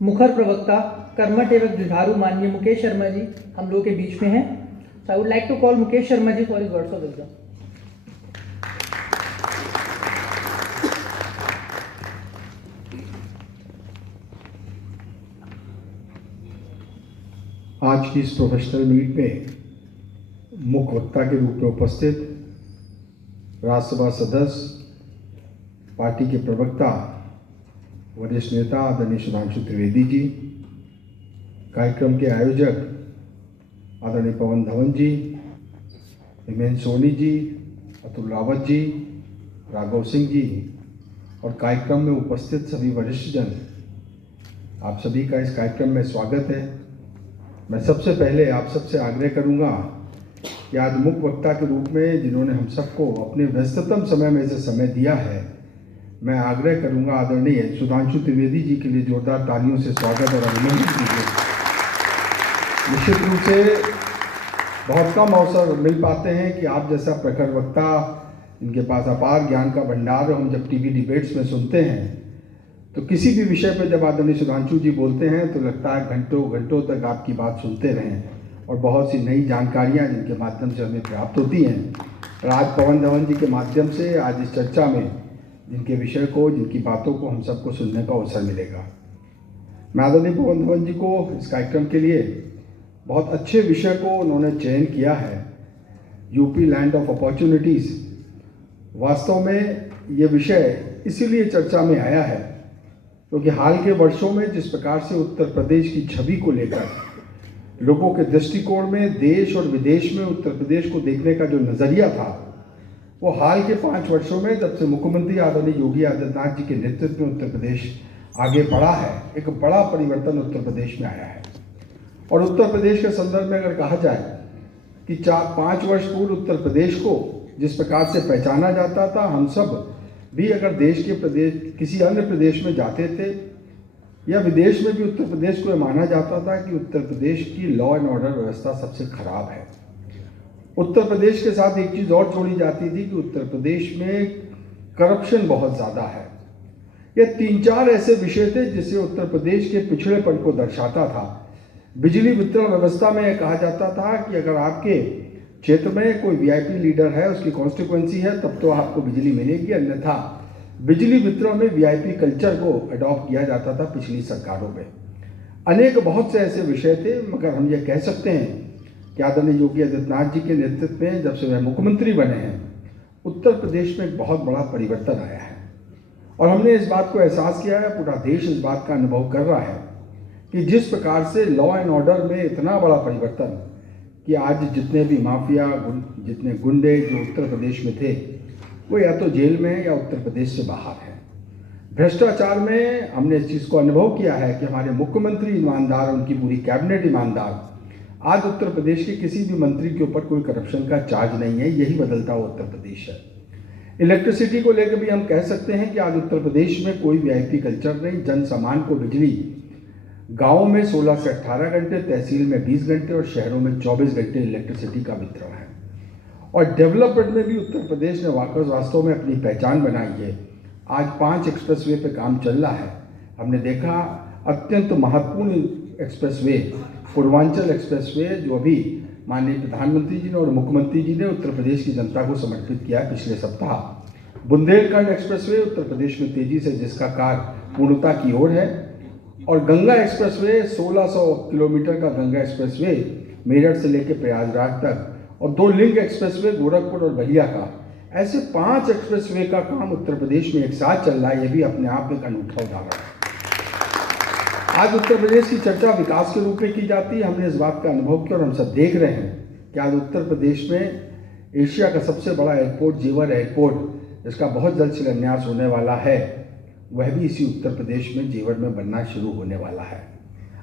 मुखर प्रवक्ता, कर्मठ एवं जुझारू माननीय मुकेश शर्मा जी हम लोग के बीच में हैं। So I would like to call Mukesh Sharma ji for his words of wisdom. आज की इस प्रोफेशनल मीट में मुख्य वक्ता के रूप में उपस्थित राज्यसभा सदस्य, पार्टी के प्रवक्ता, वरिष्ठ नेता आदरणीय सुधांशु त्रिवेदी जी, कार्यक्रम के आयोजक आदरणीय पवन धवन जी, हिमेंद्र सोनी जी, अतुल रावत जी, राघव सिंह जी और कार्यक्रम में उपस्थित सभी वरिष्ठ जन, आप सभी का इस कार्यक्रम में स्वागत है। मैं सबसे पहले आप सबसे आग्रह करूंगा कि आज मुख्य वक्ता के रूप में जिन्होंने हम सबको अपने व्यस्ततम समय में से समय दिया है, मैं आग्रह करूंगा आदरणीय सुधांशु त्रिवेदी जी के लिए जोरदार तालियों से स्वागत और अभिनंदन कीजिए। निश्चित रूप से बहुत कम अवसर मिल पाते हैं कि आप जैसा प्रखर वक्ता, इनके पास अपार ज्ञान का भंडार, हम जब टीवी डिबेट्स में सुनते हैं तो किसी भी विषय पर जब आदरणीय सुधांशु जी बोलते हैं तो लगता है घंटों घंटों तक आपकी बात सुनते रहें और बहुत सी नई जानकारियां जिनके माध्यम से हमें प्राप्त होती हैं। और आज पवन धवन जी के माध्यम से आज इस चर्चा में जिनके विषय को, जिनकी बातों को हम सबको सुनने का अवसर मिलेगा। मैं आदरणीय पवन धवन जी को इस कार्यक्रम के लिए बहुत अच्छे विषय को उन्होंने चयन किया है, यूपी लैंड ऑफ अपॉर्चुनिटीज़। वास्तव में ये विषय इसीलिए चर्चा में आया है क्योंकि हाल के वर्षों में जिस प्रकार से उत्तर प्रदेश की छवि को लेकर लोगों के दृष्टिकोण में देश और विदेश में उत्तर प्रदेश को देखने का जो नज़रिया था, वो हाल के 5 वर्षों में जब से मुख्यमंत्री आदरणीय योगी आदित्यनाथ जी के नेतृत्व में उत्तर प्रदेश आगे बढ़ा है, एक बड़ा परिवर्तन उत्तर प्रदेश में आया है। और उत्तर प्रदेश के संदर्भ में अगर कहा जाए कि 4-5 वर्ष पूर्व उत्तर प्रदेश को जिस प्रकार से पहचाना जाता था, हम सब भी अगर देश के प्रदेश किसी अन्य प्रदेश में जाते थे या विदेश में भी उत्तर प्रदेश को माना जाता था कि उत्तर प्रदेश की लॉ एंड ऑर्डर व्यवस्था सबसे खराब है। उत्तर प्रदेश के साथ एक चीज़ और जोड़ी जाती थी कि उत्तर प्रदेश में करप्शन बहुत ज़्यादा है। ये 3-4 ऐसे विषय थे जिससे उत्तर प्रदेश के पिछड़ेपन को दर्शाता था। बिजली वितरण व्यवस्था में कहा जाता था कि अगर आपके क्षेत्र में कोई वीआईपी लीडर है, उसकी कॉन्स्टिट्यूएंसी है, तब तो आपको बिजली मिलेगी, अन्यथा बिजली वितरण में वीआईपी कल्चर को अडॉप्ट किया जाता था पिछली सरकारों में। अनेक बहुत से ऐसे विषय थे, मगर हम ये कह सकते हैं कि आदरणीय योगी आदित्यनाथ जी के नेतृत्व में जब से वह मुख्यमंत्री बने हैं, उत्तर प्रदेश में एक बहुत बड़ा परिवर्तन आया है। और हमने इस बात को एहसास किया है, पूरा देश इस बात का अनुभव कर रहा है कि जिस प्रकार से लॉ एंड ऑर्डर में इतना बड़ा परिवर्तन कि आज जितने भी माफिया, जितने गुंडे जो उत्तर प्रदेश में थे, वो या तो जेल में है या उत्तर प्रदेश से बाहर है। भ्रष्टाचार में हमने इस चीज़ को अनुभव किया है कि हमारे मुख्यमंत्री ईमानदार, उनकी पूरी कैबिनेट ईमानदार। आज उत्तर प्रदेश के किसी भी मंत्री के ऊपर कोई करप्शन का चार्ज नहीं है, यही बदलता हुआ उत्तर प्रदेश है। इलेक्ट्रिसिटी को लेकर भी हम कह सकते हैं कि आज उत्तर प्रदेश में कोई वीआईपी कल्चर नहीं। जन सामान को बिजली गाँव में 16 से 18 घंटे, तहसील में 20 घंटे और शहरों में 24 घंटे इलेक्ट्रिसिटी का वितरण है। और डेवलपमेंट में भी उत्तर प्रदेश ने वास्तव में अपनी पहचान बनाई है। आज 5 एक्सप्रेसवे पे काम चल रहा है। हमने देखा अत्यंत महत्वपूर्ण एक्सप्रेसवे, पूर्वांचल एक्सप्रेसवे, जो अभी माननीय प्रधानमंत्री जी ने और मुख्यमंत्री जी ने उत्तर प्रदेश की जनता को समर्पित किया है पिछले सप्ताह। बुंदेलखंड एक्सप्रेसवे उत्तर प्रदेश में तेजी से जिसका कार्य पूर्णता की ओर है। और गंगा एक्सप्रेसवे, 1600 किलोमीटर का गंगा एक्सप्रेसवे मेरठ से लेकर प्रयागराज तक, और 2 लिंक एक्सप्रेसवे गोरखपुर और बलिया का। ऐसे 5 एक्सप्रेसवे का काम उत्तर प्रदेश में एक साथ चल रहा है। ये भी अपने आप में एक अनूठा उदाहरण है। आज उत्तर प्रदेश की चर्चा विकास के रूप में की जाती है। हमने इस बात का अनुभव किया और हम सब देख रहे हैं कि आज उत्तर प्रदेश में एशिया का सबसे बड़ा एयरपोर्ट, जेवर एयरपोर्ट, जिसका बहुत जल्द शिलान्यास होने वाला है, वह भी इसी उत्तर प्रदेश में जेवर में बनना शुरू होने वाला है।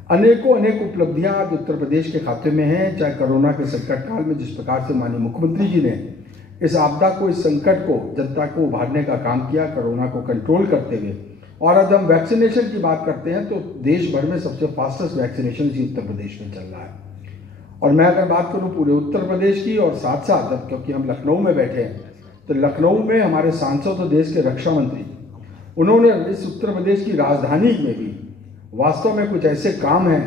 अनेक उपलब्धियां आज उत्तर प्रदेश के खाते में हैं। चाहे कोरोना के संकट काल में जिस प्रकार से माननीय मुख्यमंत्री जी ने इस आपदा को, इस संकट को, जनता को उभारने का काम किया, कोरोना को कंट्रोल करते हुए और आज हम वैक्सीनेशन की बात करते हैं तो देश भर में सबसे फास्टेस्ट वैक्सीनेशन इसी उत्तर प्रदेश में चल रहा है। और मैं अगर बात करूं पूरे उत्तर प्रदेश की और साथ साथ अब क्योंकि हम लखनऊ में बैठे हैं तो लखनऊ में हमारे सांसद और देश के रक्षा मंत्री उन्होंने इस उत्तर प्रदेश की राजधानी में भी वास्तव में कुछ ऐसे काम हैं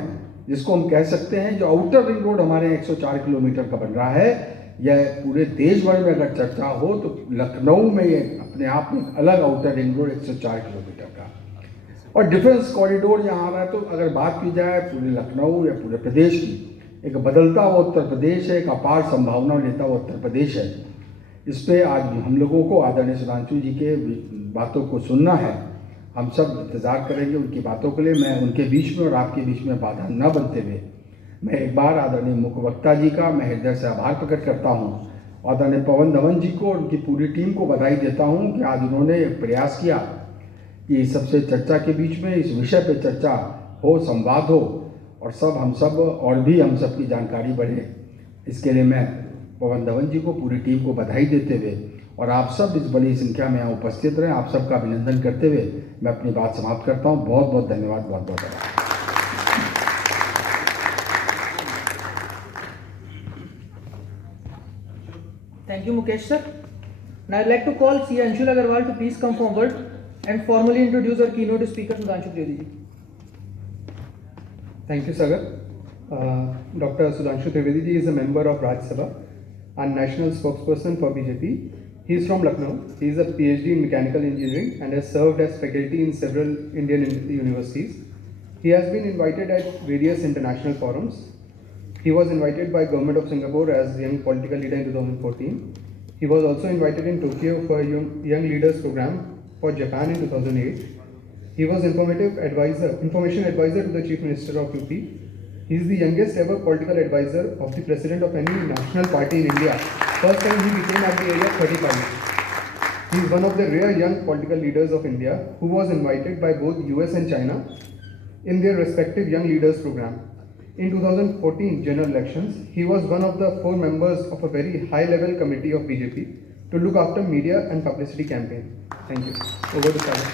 जिसको हम कह सकते हैं जो आउटर रिंग रोड हमारे 104 किलोमीटर का बन रहा है, यह पूरे देश भर में अगर चर्चा हो तो लखनऊ में ये अपने आप में एक अलग आउटर रिंग रोड 104 किलोमीटर का और डिफेंस कॉरिडोर यहाँ आ रहा है। तो अगर बात की जाए पूरे लखनऊ या पूरे प्रदेश की, एक बदलता हुआ उत्तर प्रदेश है, एक अपार संभावना लेता हुआ उत्तर प्रदेश है। इस पे आज हम लोगों को आदरणीय सुधांशु जी के बातों को सुनना है। हम सब इंतज़ार करेंगे उनकी बातों के लिए। मैं उनके बीच में और आपके बीच में बाधा न बनते हुए मैं एक बार आदरणीय मुख्य वक्ता जी का मैं हृदय से आभार प्रकट करता हूँ। आदरणीय पवन धवन जी को और उनकी पूरी टीम को बधाई देता हूँ कि आज उन्होंने एक प्रयास किया कि सबसे चर्चा के बीच में इस विषय पे चर्चा हो, संवाद हो और हम सब और भी हम सब की जानकारी बढ़े। इसके लिए मैं पवन धवन जी को पूरी टीम को बधाई देते हुए और आप सब इस बड़ी संख्या में यहाँ उपस्थित रहें, आप सबका अभिनंदन करते हुए मैं अपनी बात समाप्त करता हूँ। बहुत बहुत धन्यवाद, बहुत बहुत धन्यवाद। Thank you, Mukesh sir. Now I'd like to call C. Anshul Agarwal to please come forward and formally introduce our keynote speaker, Sudhanshu Trivedi ji. Thank you, Sagar. Dr. Sudhanshu Trivedi ji is a member of Rajya Sabha and national spokesperson for BJP. He is from Lucknow. He is a PhD in mechanical engineering and has served as faculty in several Indian universities. He has been invited at various international forums. He was invited by Government of Singapore as Young Political Leader in 2014. He was also invited in Tokyo for Young Leaders Program for Japan in 2008. He was information advisor to the Chief Minister of UP. He is the youngest ever political advisor of the President of any national party in India. First time he became at the age of 35. He is one of the rare young political leaders of India who was invited by both US and China in their respective Young Leaders Program. In 2014 general elections, he was one of the 4 members of a very high-level committee of BJP to look after media and publicity campaign. Thank you. Over to Sagar.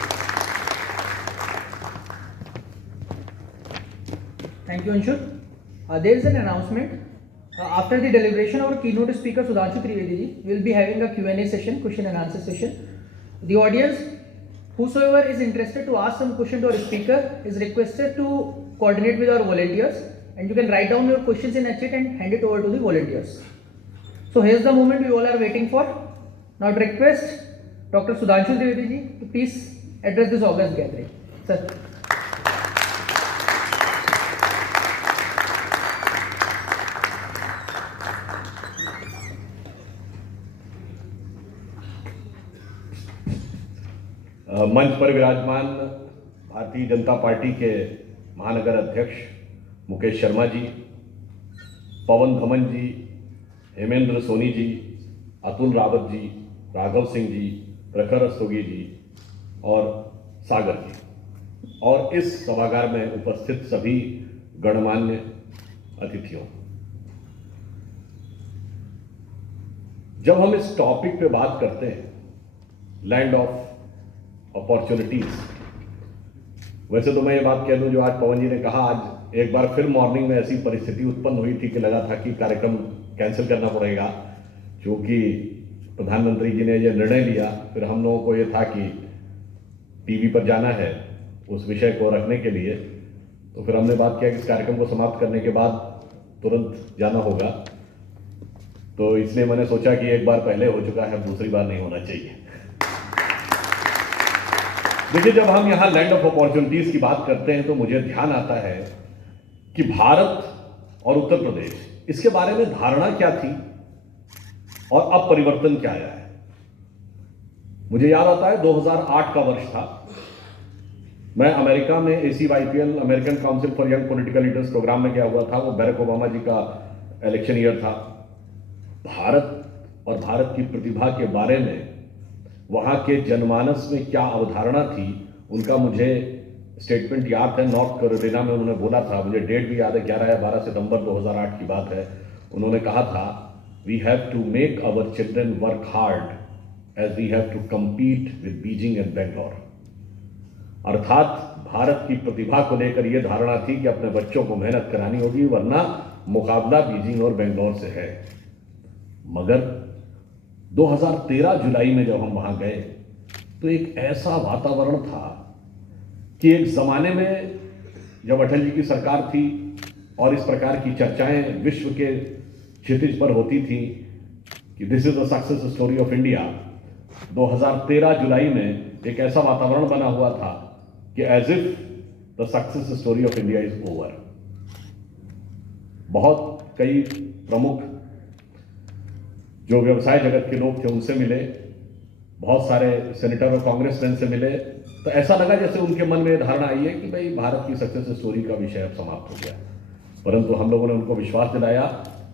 Thank you, Anshul. There is an announcement. After the deliberation of our keynote speaker Sudhanshu Trivedi ji, we will be having a Q&A session, question and answer session. The audience, whosoever is interested to ask some question to our speaker, is requested to coordinate with our volunteers, and you can write down your questions in a chat and hand it over to the volunteers. So here's the moment we all are waiting for. Now I request Dr. Sudhanshu Trivedi ji to please address this august gathering. Sir. मंच पर विराजमान Bharatiya Janata party के महानगर अध्यक्ष मुकेश शर्मा जी, पवन धमन जी, हेमेंद्र सोनी जी, अतुल रावत जी, राघव सिंह जी, प्रखर रस्तोगी जी और सागर जी और इस सभागार में उपस्थित सभी गणमान्य अतिथियों, जब हम इस टॉपिक पे बात करते हैं लैंड ऑफ अपॉर्चुनिटीज, वैसे तो मैं ये बात कह दूं जो आज पवन जी ने कहा, आज एक बार फिर मॉर्निंग में ऐसी परिस्थिति उत्पन्न हुई थी कि लगा था कि कार्यक्रम कैंसिल करना पड़ेगा, क्योंकि प्रधानमंत्री जी ने ये निर्णय लिया। फिर हम लोगों को ये था कि टीवी पर जाना है उस विषय को रखने के लिए, तो फिर हमने बात किया कि इस कार्यक्रम को समाप्त करने के बाद तुरंत जाना होगा, तो इसलिए मैंने सोचा कि एक बार पहले हो चुका है, दूसरी बार नहीं होना चाहिए। देखिए, जब हम यहाँ लैंड ऑफ अपॉर्चुनिटीज की बात करते हैं तो मुझे ध्यान आता है कि भारत और उत्तर प्रदेश, इसके बारे में धारणा क्या थी और अब परिवर्तन क्या आया है। मुझे याद आता है 2008 का वर्ष था, मैं अमेरिका में ACYPL American council for young political leaders program में गया हुआ था। वो बैरक ओबामा जी का इलेक्शन ईयर था। भारत और भारत की प्रतिभा के बारे में वहाँ के जनमानस में क्या अवधारणा थी, उनका मुझे स्टेटमेंट याद है। नॉर्थ कैरोलिना में उन्होंने बोला था, मुझे डेट भी याद है, 11 या 12 सितंबर 2008 की बात है। उन्होंने कहा था, we have to make our children work hard as we have to compete with Beijing and Bangalore. अर्थात भारत की प्रतिभा को लेकर यह धारणा थी कि अपने बच्चों को मेहनत करानी होगी, वरना मुकाबला बीजिंग और बेंगलोर से है। मगर 2013 जुलाई में जब हम वहां गए तो एक ऐसा वातावरण था कि एक जमाने में जब अटल जी की सरकार थी और इस प्रकार की चर्चाएं विश्व के क्षितिज पर होती थी कि this is the success story of India, 2013 जुलाई में एक ऐसा वातावरण बना हुआ था कि as if the success story of India is over. बहुत कई प्रमुख जो व्यवसाय जगत के लोग थे उनसे मिले, बहुत सारे सेनेटर और कांग्रेसमैन से मिले, तो ऐसा लगा जैसे उनके मन में धारणा आई है कि भाई भारत की सक्सेस स्टोरी का विषय अब समाप्त हो गया। परंतु हम लोगों ने उनको विश्वास दिलाया,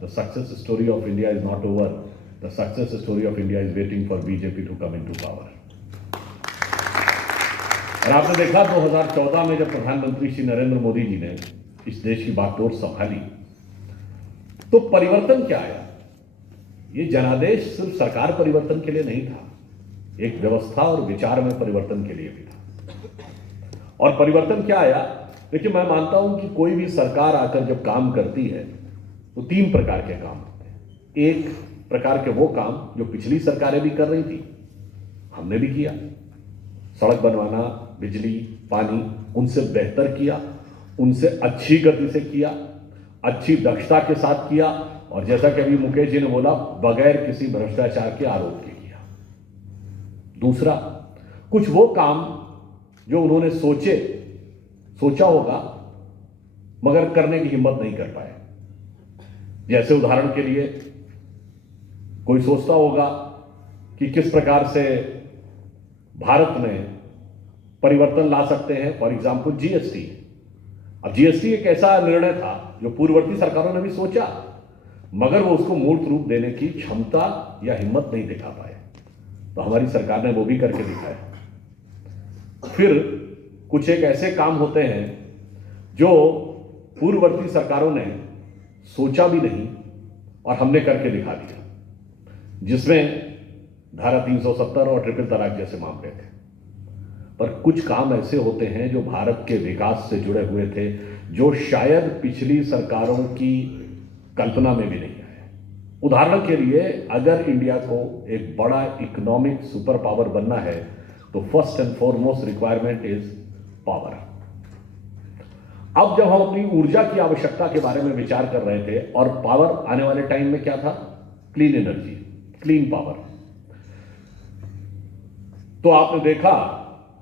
the success story of India is not over, the success story of India is waiting for BJP to come into power. और आपने देखा 2014 में जब प्रधानमंत्री श्री नरेंद्र मोदी जी ने इस देश की बागडोर संभाली तो परिवर्तन क्या आया। ये जनादेश सिर्फ सरकार परिवर्तन के लिए नहीं था, एक व्यवस्था और विचार में परिवर्तन के लिए भी था। और परिवर्तन क्या आया, देखिए मैं मानता हूं कि कोई भी सरकार आकर जब काम करती है तो 3 प्रकार के काम होते हैं। एक प्रकार के वो काम जो पिछली सरकारें भी कर रही थी, हमने भी किया, सड़क बनवाना, बिजली, पानी, उनसे बेहतर किया, उनसे अच्छी गति से किया, अच्छी दक्षता के साथ किया, और जैसा कि अभी मुकेश जी ने बोला, बगैर किसी भ्रष्टाचार के आरोप के किया। दूसरा, कुछ वो काम जो उन्होंने सोचा होगा मगर करने की हिम्मत नहीं कर पाए। जैसे उदाहरण के लिए कोई सोचता होगा कि किस प्रकार से भारत में परिवर्तन ला सकते हैं, फॉर एग्जाम्पल जीएसटी। अब जीएसटी एक ऐसा निर्णय था जो पूर्ववर्ती सरकारों ने भी सोचा, मगर वो उसको मूर्त रूप देने की क्षमता या हिम्मत नहीं दिखा पाए, तो हमारी सरकार ने वो भी करके दिखाया। फिर कुछ एक ऐसे काम होते हैं जो पूर्ववर्ती सरकारों ने सोचा भी नहीं और हमने करके दिखा दिया, जिसमें धारा 370 और ट्रिपल तलाक जैसे मामले थे। पर कुछ काम ऐसे होते हैं जो भारत के विकास से जुड़े हुए थे, जो शायद पिछली सरकारों की कल्पना में भी नहीं आए। उदाहरण के लिए, अगर इंडिया को एक बड़ा इकोनॉमिक सुपर पावर बनना है तो first and foremost requirement is power. अब जब हम अपनी ऊर्जा की आवश्यकता के बारे में विचार कर रहे थे, और पावर आने वाले टाइम में क्या था, क्लीन एनर्जी, क्लीन पावर, तो आपने देखा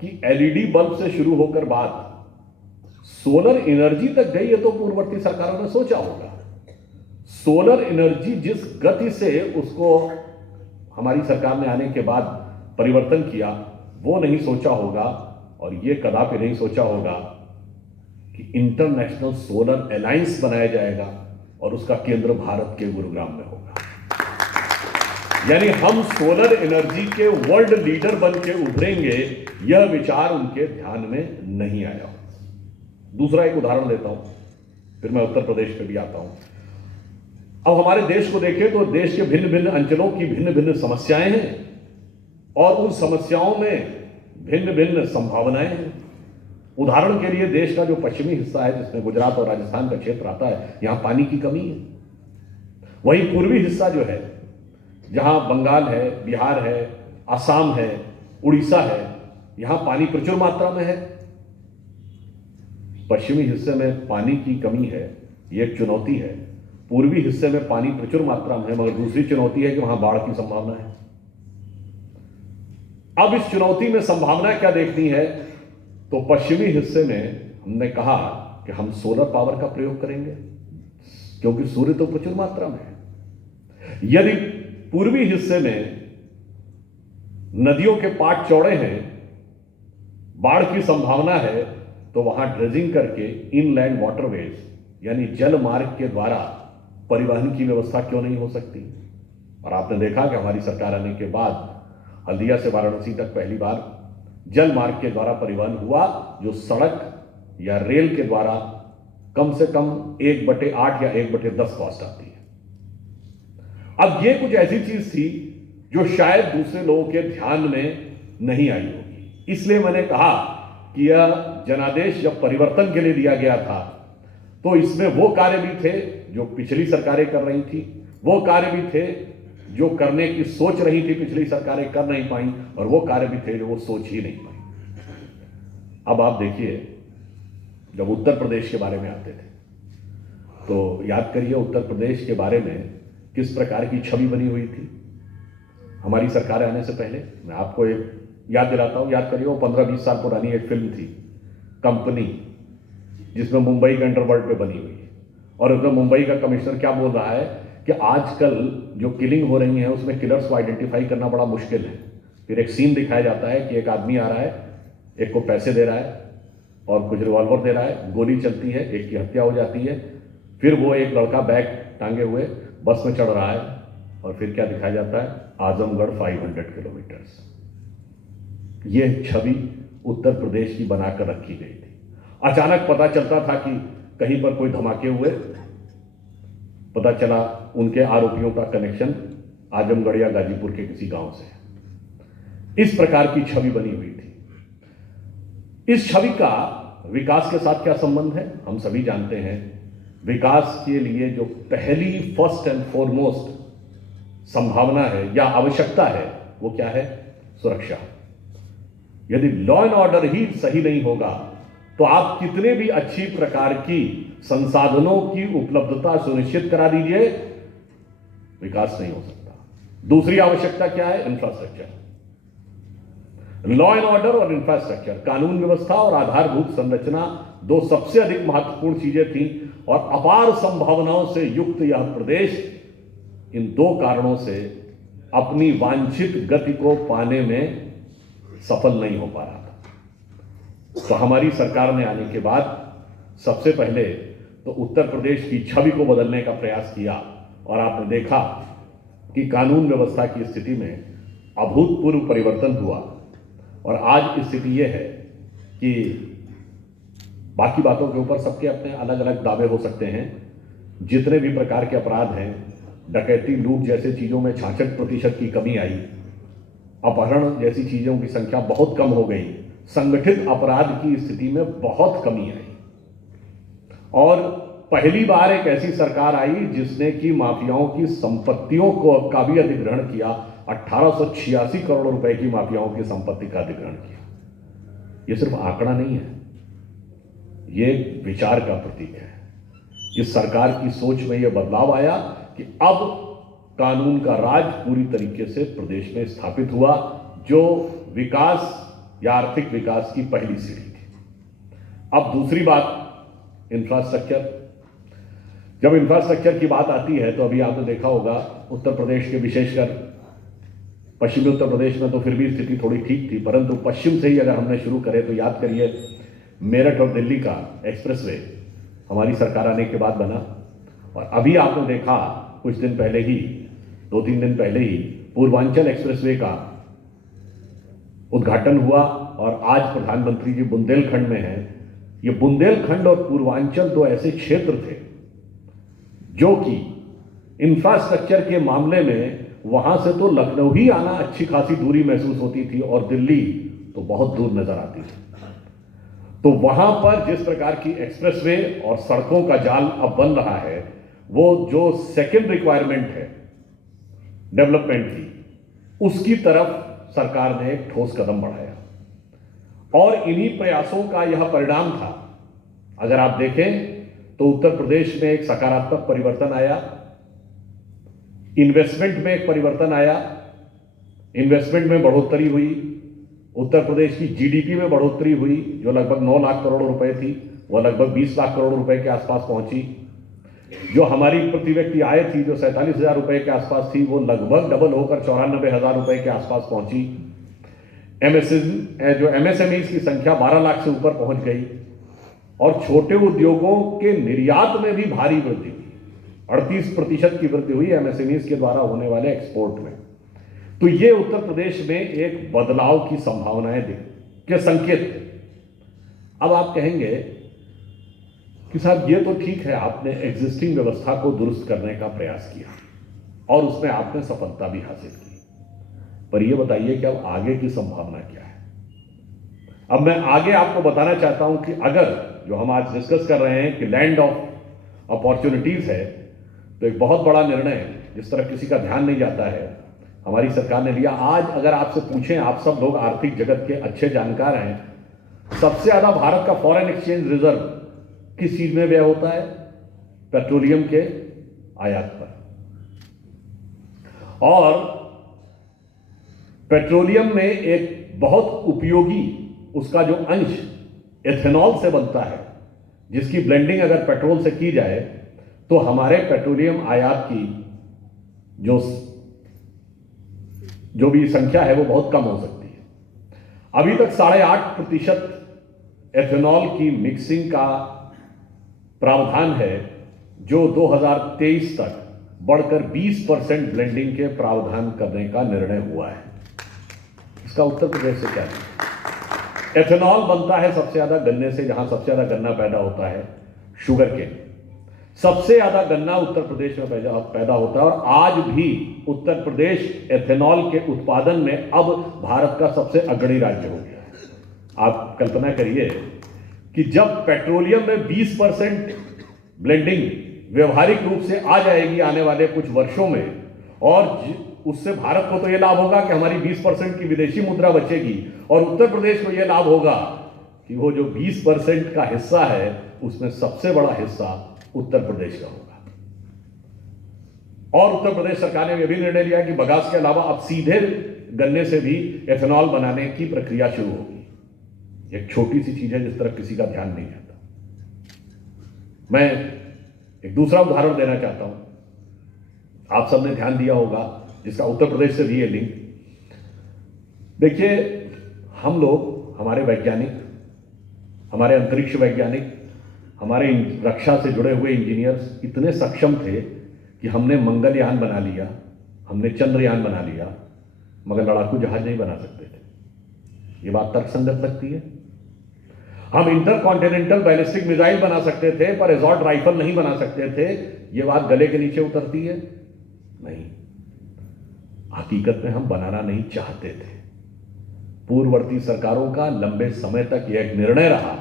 कि एलईडी बल्ब से शुरू होकर बात सोलर एनर्जी तक गई है। तो पूर्ववर्ती सरकारों ने सोचा होगा, सोलर एनर्जी जिस गति से उसको हमारी सरकार ने आने के बाद परिवर्तन किया, वो नहीं सोचा होगा, और ये कदापि नहीं सोचा होगा कि इंटरनेशनल सोलर अलायंस बनाया जाएगा और उसका केंद्र भारत के गुरुग्राम में होगा। यानी हम सोलर एनर्जी के वर्ल्ड लीडर बन के उभरेंगे, यह विचार उनके ध्यान में नहीं आया। दूसरा एक उदाहरण देता हूं, फिर मैं उत्तर प्रदेश पे भी आता हूं। अब हमारे देश को देखें तो देश के भिन्न भिन्न अंचलों की भिन्न भिन्न समस्याएं हैं, और उन समस्याओं में भिन्न भिन्न संभावनाएं हैं। उदाहरण के लिए, देश का जो पश्चिमी हिस्सा है, जिसमें गुजरात और राजस्थान का क्षेत्र आता है, यहां पानी की कमी है। वहीं पूर्वी हिस्सा जो है, जहां बंगाल है, बिहार है, असम है, उड़ीसा है, यहां पानी प्रचुर मात्रा में है। पश्चिमी हिस्से में पानी की कमी है, ये एक चुनौती है। पूर्वी हिस्से में पानी प्रचुर मात्रा में है, मगर दूसरी चुनौती है कि वहां बाढ़ की संभावना है। अब इस चुनौती में संभावना क्या देखनी है, तो पश्चिमी हिस्से में हमने कहा कि हम सोलर पावर का प्रयोग करेंगे, क्योंकि सूर्य तो प्रचुर मात्रा में है। यदि पूर्वी हिस्से में नदियों के पाट चौड़े हैं, बाढ़ की संभावना है, तो वहां ड्रेजिंग करके इनलैंड वाटरवेज यानी जल मार्ग के द्वारा परिवहन की व्यवस्था क्यों नहीं हो सकती। और आपने देखा कि हमारी सरकार आने के बाद हल्दिया से वाराणसी तक पहली बार जल मार्ग के द्वारा परिवहन हुआ, जो सड़क या रेल के द्वारा कम से कम 1/8 या 1/10 कॉस्ट आती है। अब ये कुछ ऐसी चीज थी जो शायद दूसरे लोगों के ध्यान में नहीं आई होगी। इसलिए मैंने कहा कि यह जनादेश जब परिवर्तन के लिए दिया गया था तो इसमें वो कार्य भी थे जो पिछली सरकारें कर रही थी, वो कार्य भी थे जो करने की सोच रही थी, पिछली सरकारें कर नहीं पाई, और वो कार्य भी थे जो वो सोच ही नहीं पाई। अब आप देखिए, जब उत्तर प्रदेश के बारे में आते थे तो याद करिए उत्तर प्रदेश के बारे में किस प्रकार की छवि बनी हुई थी हमारी सरकार आने से पहले। मैं आपको एक याद दिलाता हूँ, याद करिए, वो 15-20 साल पुरानी एक फिल्म थी कंपनी, जिसमें मुंबई के अंडरवर्ल्ड पे बनी हुई है, और उसमें मुंबई का कमिश्नर क्या बोल रहा है कि आजकल जो किलिंग हो रही है उसमें किलर्स को आइडेंटिफाई करना बड़ा मुश्किल है। फिर एक सीन दिखाया जाता है कि एक आदमी आ रहा है, एक को पैसे दे रहा है और कुछ रिवॉल्वर दे रहा है, गोली चलती है, एक की हत्या हो जाती है, फिर वो एक लड़का बैग टांगे हुए बस में चढ़ रहा है, और फिर क्या दिखाया जाता है, आजमगढ़ 500 किलोमीटर्स। ये छवि उत्तर प्रदेश की बनाकर रखी गई थी। अचानक पता चलता था कि कहीं पर कोई धमाके हुए, पता चला उनके आरोपियों का कनेक्शन आजमगढ़ या गाजीपुर के किसी गांव से। इस प्रकार की छवि बनी हुई थी। इस छवि का विकास के साथ क्या संबंध है, हम सभी जानते हैं। विकास के लिए जो पहली फर्स्ट एंड फॉरमोस्ट संभावना है या आवश्यकता है वो क्या है, सुरक्षा। यदि लॉ एंड ऑर्डर ही सही नहीं होगा तो आप कितने भी अच्छी प्रकार की संसाधनों की उपलब्धता सुनिश्चित करा दीजिए, विकास नहीं हो सकता। दूसरी आवश्यकता क्या है, इंफ्रास्ट्रक्चर। लॉ एंड ऑर्डर और इंफ्रास्ट्रक्चर, कानून व्यवस्था और आधारभूत संरचना, दो सबसे अधिक महत्वपूर्ण चीजें थी, और अपार संभावनाओं से युक्त यह प्रदेश इन दो कारणों से अपनी वांछित गति को पाने में सफल नहीं हो पा रहा था। तो हमारी सरकार ने आने के बाद सबसे पहले तो उत्तर प्रदेश की छवि को बदलने का प्रयास किया, और आपने देखा कि कानून व्यवस्था की स्थिति में अभूतपूर्व परिवर्तन हुआ, और आज स्थिति यह है कि बाकी बातों के ऊपर सबके अपने अलग अलग दावे हो सकते हैं। जितने भी प्रकार के अपराध हैं, डकैती, लूट जैसे चीज़ों में 66% की कमी आई, अपहरण जैसी चीज़ों की संख्या बहुत कम हो गई, संगठित अपराध की स्थिति में बहुत कमी आई, और पहली बार एक ऐसी सरकार आई जिसने कि माफियाओं की संपत्तियों का भी अधिग्रहण किया। 1886 करोड़ रुपए की माफियाओं की संपत्ति का अधिग्रहण किया। यह सिर्फ आंकड़ा नहीं है, ये विचार का प्रतीक है। इस सरकार की सोच में यह बदलाव आया कि अब कानून का राज पूरी तरीके से प्रदेश में स्थापित हुआ, जो विकास या आर्थिक विकास की पहली सीढ़ी थी। अब दूसरी बात, इंफ्रास्ट्रक्चर। जब इंफ्रास्ट्रक्चर की बात आती है तो अभी आपने देखा होगा उत्तर प्रदेश के, विशेषकर पश्चिमी उत्तर प्रदेश में तो फिर भी स्थिति थोड़ी ठीक थी, परंतु पश्चिम से ही अगर हमने शुरू करें तो याद करिए, मेरठ और दिल्ली का एक्सप्रेसवे हमारी सरकार आने के बाद बना, और अभी आपने देखा कुछ दिन पहले ही, 2-3 दिन पहले ही पूर्वांचल एक्सप्रेसवे का उद्घाटन हुआ, और आज प्रधानमंत्री जी बुंदेलखंड में हैं। ये बुंदेलखंड और पूर्वांचल दो ऐसे क्षेत्र थे जो कि इंफ्रास्ट्रक्चर के मामले में वहां से तो लखनऊ ही आना अच्छी खासी दूरी महसूस होती थी, और दिल्ली तो बहुत दूर नजर आती थी। तो वहां पर जिस प्रकार की एक्सप्रेसवे और सड़कों का जाल अब बन रहा है, वो जो सेकंड रिक्वायरमेंट है डेवलपमेंट की, उसकी तरफ सरकार ने एक ठोस कदम बढ़ाया, और इन्हीं प्रयासों का यह परिणाम था। अगर आप देखें तो उत्तर प्रदेश में एक सकारात्मक परिवर्तन आया, इन्वेस्टमेंट में एक परिवर्तन आया, इन्वेस्टमेंट में बढ़ोतरी हुई, उत्तर प्रदेश की जीडीपी में बढ़ोतरी हुई, जो लगभग 9 लाख करोड़ रुपए थी वह लगभग 20 लाख करोड़ रुपए के आसपास पहुंची। जो हमारी प्रति व्यक्ति आय थी जो 47,000 रुपए के आसपास थी, वो लगभग डबल होकर 94,000 रुपए के आसपास पहुंची। जो एमएसएमईज की संख्या 12 लाख से ऊपर पहुंच गई, और छोटे उद्योगों के निर्यात में भी भारी वृद्धि हुई। 38% की वृद्धि हुई एमएसएमईज के द्वारा होने वाले एक्सपोर्ट में। तो ये उत्तर प्रदेश में एक बदलाव की संभावनाएं के संकेत थे। अब आप कहेंगे कि साहब ये तो ठीक है, आपने एग्जिस्टिंग व्यवस्था को दुरुस्त करने का प्रयास किया और उसमें आपने सफलता भी हासिल की, पर यह बताइए कि अब आगे की संभावना क्या है। अब मैं आगे आपको बताना चाहता हूं कि अगर जो हम आज डिस्कस कर रहे हैं कि लैंड ऑफ अपॉर्चुनिटीज है, तो एक बहुत बड़ा निर्णय जिस तरह किसी का ध्यान नहीं जाता है हमारी सरकार ने लिया। आज अगर आपसे पूछें, आप सब लोग आर्थिक जगत के अच्छे जानकार हैं, सबसे ज्यादा भारत का फॉरेन एक्सचेंज रिजर्व किस चीज में व्यय होता है? पेट्रोलियम के आयात पर। और पेट्रोलियम में एक बहुत उपयोगी उसका जो अंश एथेनॉल से बनता है, जिसकी ब्लेंडिंग अगर पेट्रोल से की जाए तो हमारे पेट्रोलियम आयात की जो भी संख्या है वो बहुत कम हो सकती है। अभी तक 8.5% एथेनॉल की मिक्सिंग का प्रावधान है, जो 2023 तक बढ़कर 20% ब्लेंडिंग के प्रावधान करने का निर्णय हुआ है। इसका उत्तर प्रदेश से क्या है? एथेनॉल बनता है सबसे ज्यादा गन्ने से, जहां सबसे ज्यादा गन्ना पैदा होता है, शुगर केन। सबसे ज्यादा गन्ना उत्तर प्रदेश में पैदा होता है, और आज भी उत्तर प्रदेश एथेनॉल के उत्पादन में अब भारत का सबसे अग्रणी राज्य हो गया है। आप कल्पना करिए कि जब पेट्रोलियम में 20% ब्लेंडिंग व्यवहारिक रूप से आ जाएगी आने वाले कुछ वर्षों में, और उससे भारत को तो यह लाभ होगा कि हमारी 20% की विदेशी मुद्रा बचेगी, और उत्तर प्रदेश को यह लाभ होगा कि वो जो 20% का हिस्सा है उसमें सबसे बड़ा हिस्सा उत्तर प्रदेश का होगा। और उत्तर प्रदेश सरकार ने यह भी निर्णय लिया कि बगास के अलावा अब सीधे गन्ने से भी एथेनॉल बनाने की प्रक्रिया शुरू होगी। एक छोटी सी चीज है जिस तरफ किसी का ध्यान नहीं जाता। मैं एक दूसरा उदाहरण देना चाहता हूं, आप सबने ध्यान दिया होगा, जिसका उत्तर प्रदेश से भी ये लिंक। देखिए, हम लोग, हमारे वैज्ञानिक, हमारे अंतरिक्ष वैज्ञानिक, हमारे रक्षा से जुड़े हुए इंजीनियर्स इतने सक्षम थे कि हमने मंगलयान बना लिया, हमने चंद्रयान बना लिया, मगर लड़ाकू जहाज नहीं बना सकते थे। ये बात तर्कसंगत लगती है। हम इंटरकॉन्टिनेंटल बैलिस्टिक मिसाइल बना सकते थे, पर एसॉल्ट राइफल नहीं बना सकते थे। ये बात गले के नीचे उतरती है? नहीं। हकीकत में हम बनाना नहीं चाहते थे। पूर्ववर्ती सरकारों का लंबे समय तक यह एक निर्णय रहा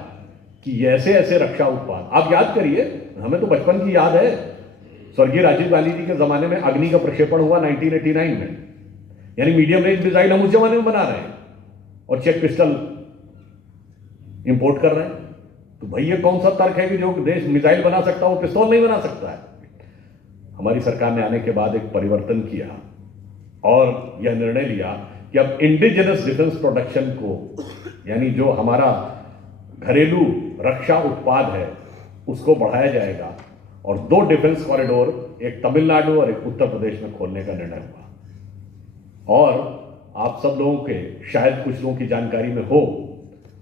कि ऐसे ऐसे रक्षा उत्पाद, आप याद करिए, हमें तो बचपन की याद है, स्वर्गीय राजीव गांधी जी के जमाने में अग्नि का प्रक्षेपण हुआ 1989 में, यानी मीडियम रेंज मिसाइल हम उस जमाने में बना रहे हैं, और चेक पिस्टल इंपोर्ट कर रहे हैं। तो भाई ये कौन सा तर्क है कि जो देश मिसाइल बना सकता है वो पिस्तौल नहीं बना सकता है? हमारी सरकार ने आने के बाद एक परिवर्तन किया और यह निर्णय लिया कि अब इंडिजिनस डिफेंस प्रोडक्शन को, यानी जो हमारा घरेलू रक्षा उत्पाद है, उसको बढ़ाया जाएगा, और 2 डिफेंस कॉरिडोर, एक तमिलनाडु और एक उत्तर प्रदेश में खोलने का निर्णय हुआ। और आप सब लोगों के, शायद कुछ लोगों की जानकारी में हो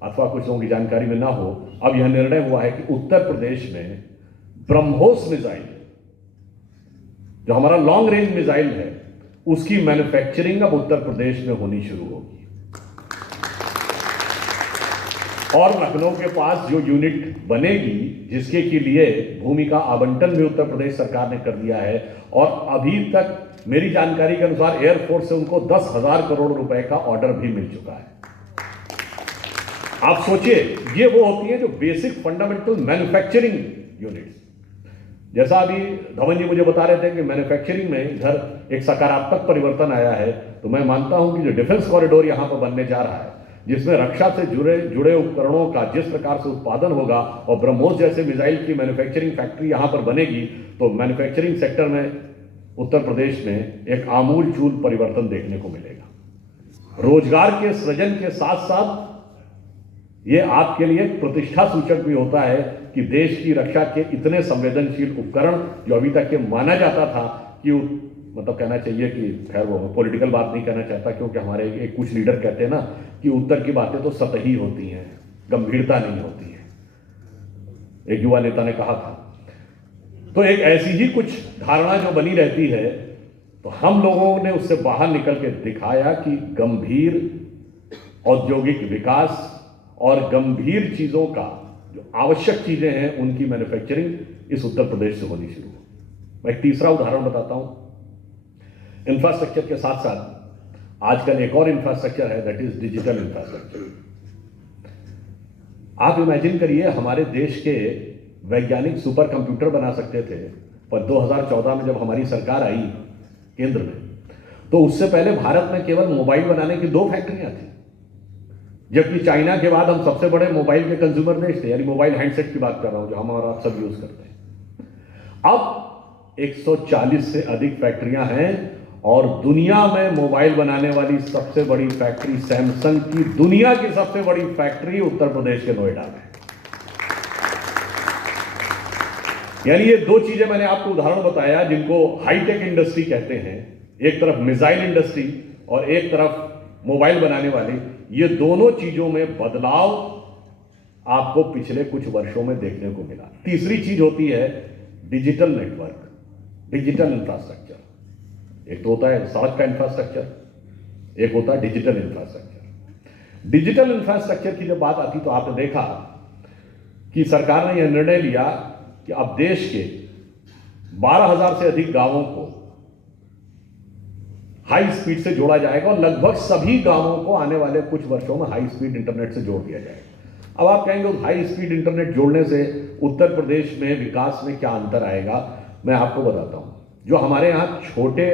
अथवा कुछ लोगों की जानकारी में ना हो, अब यह निर्णय हुआ है कि उत्तर प्रदेश में ब्रह्मोस मिसाइल, जो हमारा लॉन्ग रेंज मिसाइल है, उसकी मैन्युफैक्चरिंग अब उत्तर प्रदेश में होनी शुरू होगी। और लखनऊ के पास जो यूनिट बनेगी, जिसके के लिए भूमि का आवंटन भी उत्तर प्रदेश सरकार ने कर दिया है, और अभी तक मेरी जानकारी के अनुसार एयरफोर्स से उनको 10,000 करोड़ रुपए का ऑर्डर भी मिल चुका है। आप सोचिए, ये वो होती है जो बेसिक फंडामेंटल मैन्युफैक्चरिंग यूनिट्स। जैसा अभी धवन जी मुझे बता रहे थे कि मैन्युफैक्चरिंग में इधर एक सकारात्मक परिवर्तन आया है, तो मैं मानता हूं कि जो डिफेंस कॉरिडोर यहां पर बनने जा रहा है, जिसमें रक्षा से जुड़े उपकरणों का जिस प्रकार से उत्पादन होगा, और ब्रह्मोस जैसे मिसाइल की मैन्युफैक्चरिंग फैक्ट्री यहां पर बनेगी, तो मैन्युफैक्चरिंग सेक्टर में उत्तर प्रदेश में एक आमूलचूल परिवर्तन देखने को मिलेगा। रोजगार के सृजन के साथ साथ ये आपके लिए प्रतिष्ठा सूचक भी होता है कि देश की रक्षा के इतने संवेदनशील उपकरण, जो अभी तक के माना जाता था कि, मतलब कहना चाहिए कि, खैर वो पॉलिटिकल बात नहीं कहना चाहता, क्योंकि हमारे एक कुछ लीडर कहते हैं ना कि उत्तर की बातें तो सतही होती हैं, गंभीरता नहीं होती है, एक युवा नेता ने कहा था। तो एक ऐसी ही कुछ धारणा जो बनी रहती है, तो हम लोगों ने उससे बाहर निकल के दिखाया कि गंभीर औद्योगिक विकास और गंभीर चीजों का, जो आवश्यक चीजें हैं, उनकी मैन्युफैक्चरिंग इस उत्तर प्रदेश से होनी शुरू हो। मैं एक तीसरा उदाहरण बताता हूं। इंफ्रास्ट्रक्चर के साथ साथ आजकल एक और इंफ्रास्ट्रक्चर है, दैट इज डिजिटल इंफ्रास्ट्रक्चर। आप इमेजिन करिए, हमारे देश के वैज्ञानिक सुपर कंप्यूटर बना सकते थे, पर 2014 में जब हमारी सरकार आई केंद्र में, तो उससे पहले भारत में केवल मोबाइल बनाने की 2 फैक्ट्रियां थी, जबकि चाइना के बाद हम सबसे बड़े मोबाइल के कंज्यूमर देश थे, यानी मोबाइल हैंडसेट की बात कर रहा हूं जो हम और आप सब यूज करते हैं। अब 140 से अधिक फैक्ट्रियां हैं और दुनिया में मोबाइल बनाने वाली सबसे बड़ी फैक्ट्री सैमसंग की, दुनिया की सबसे बड़ी फैक्ट्री उत्तर प्रदेश के नोएडा में। यानी ये 2 चीजें मैंने आपको उदाहरण बताया जिनको हाईटेक इंडस्ट्री कहते हैं, एक तरफ मिसाइल इंडस्ट्री और एक तरफ मोबाइल बनाने वाली। ये दोनों चीजों में बदलाव आपको पिछले कुछ वर्षों में देखने को मिला। तीसरी चीज होती है डिजिटल नेटवर्क, डिजिटल इंफ्रास्ट्रक्चर। एक तो होता है सड़क का इंफ्रास्ट्रक्चर, एक होता है डिजिटल इंफ्रास्ट्रक्चर। डिजिटल इंफ्रास्ट्रक्चर की जब बात आती तो आपने देखा कि सरकार ने यह निर्णय लिया कि अब देश के 12,000 से अधिक गांवों को हाई स्पीड से जोड़ा जाएगा और लगभग सभी गांवों को आने वाले कुछ वर्षों में हाई स्पीड इंटरनेट से जोड़ दिया जाएगा। अब आप कहेंगे उस हाई स्पीड इंटरनेट जोड़ने से उत्तर प्रदेश में विकास में क्या अंतर आएगा, मैं आपको बताता हूं। जो हमारे यहां छोटे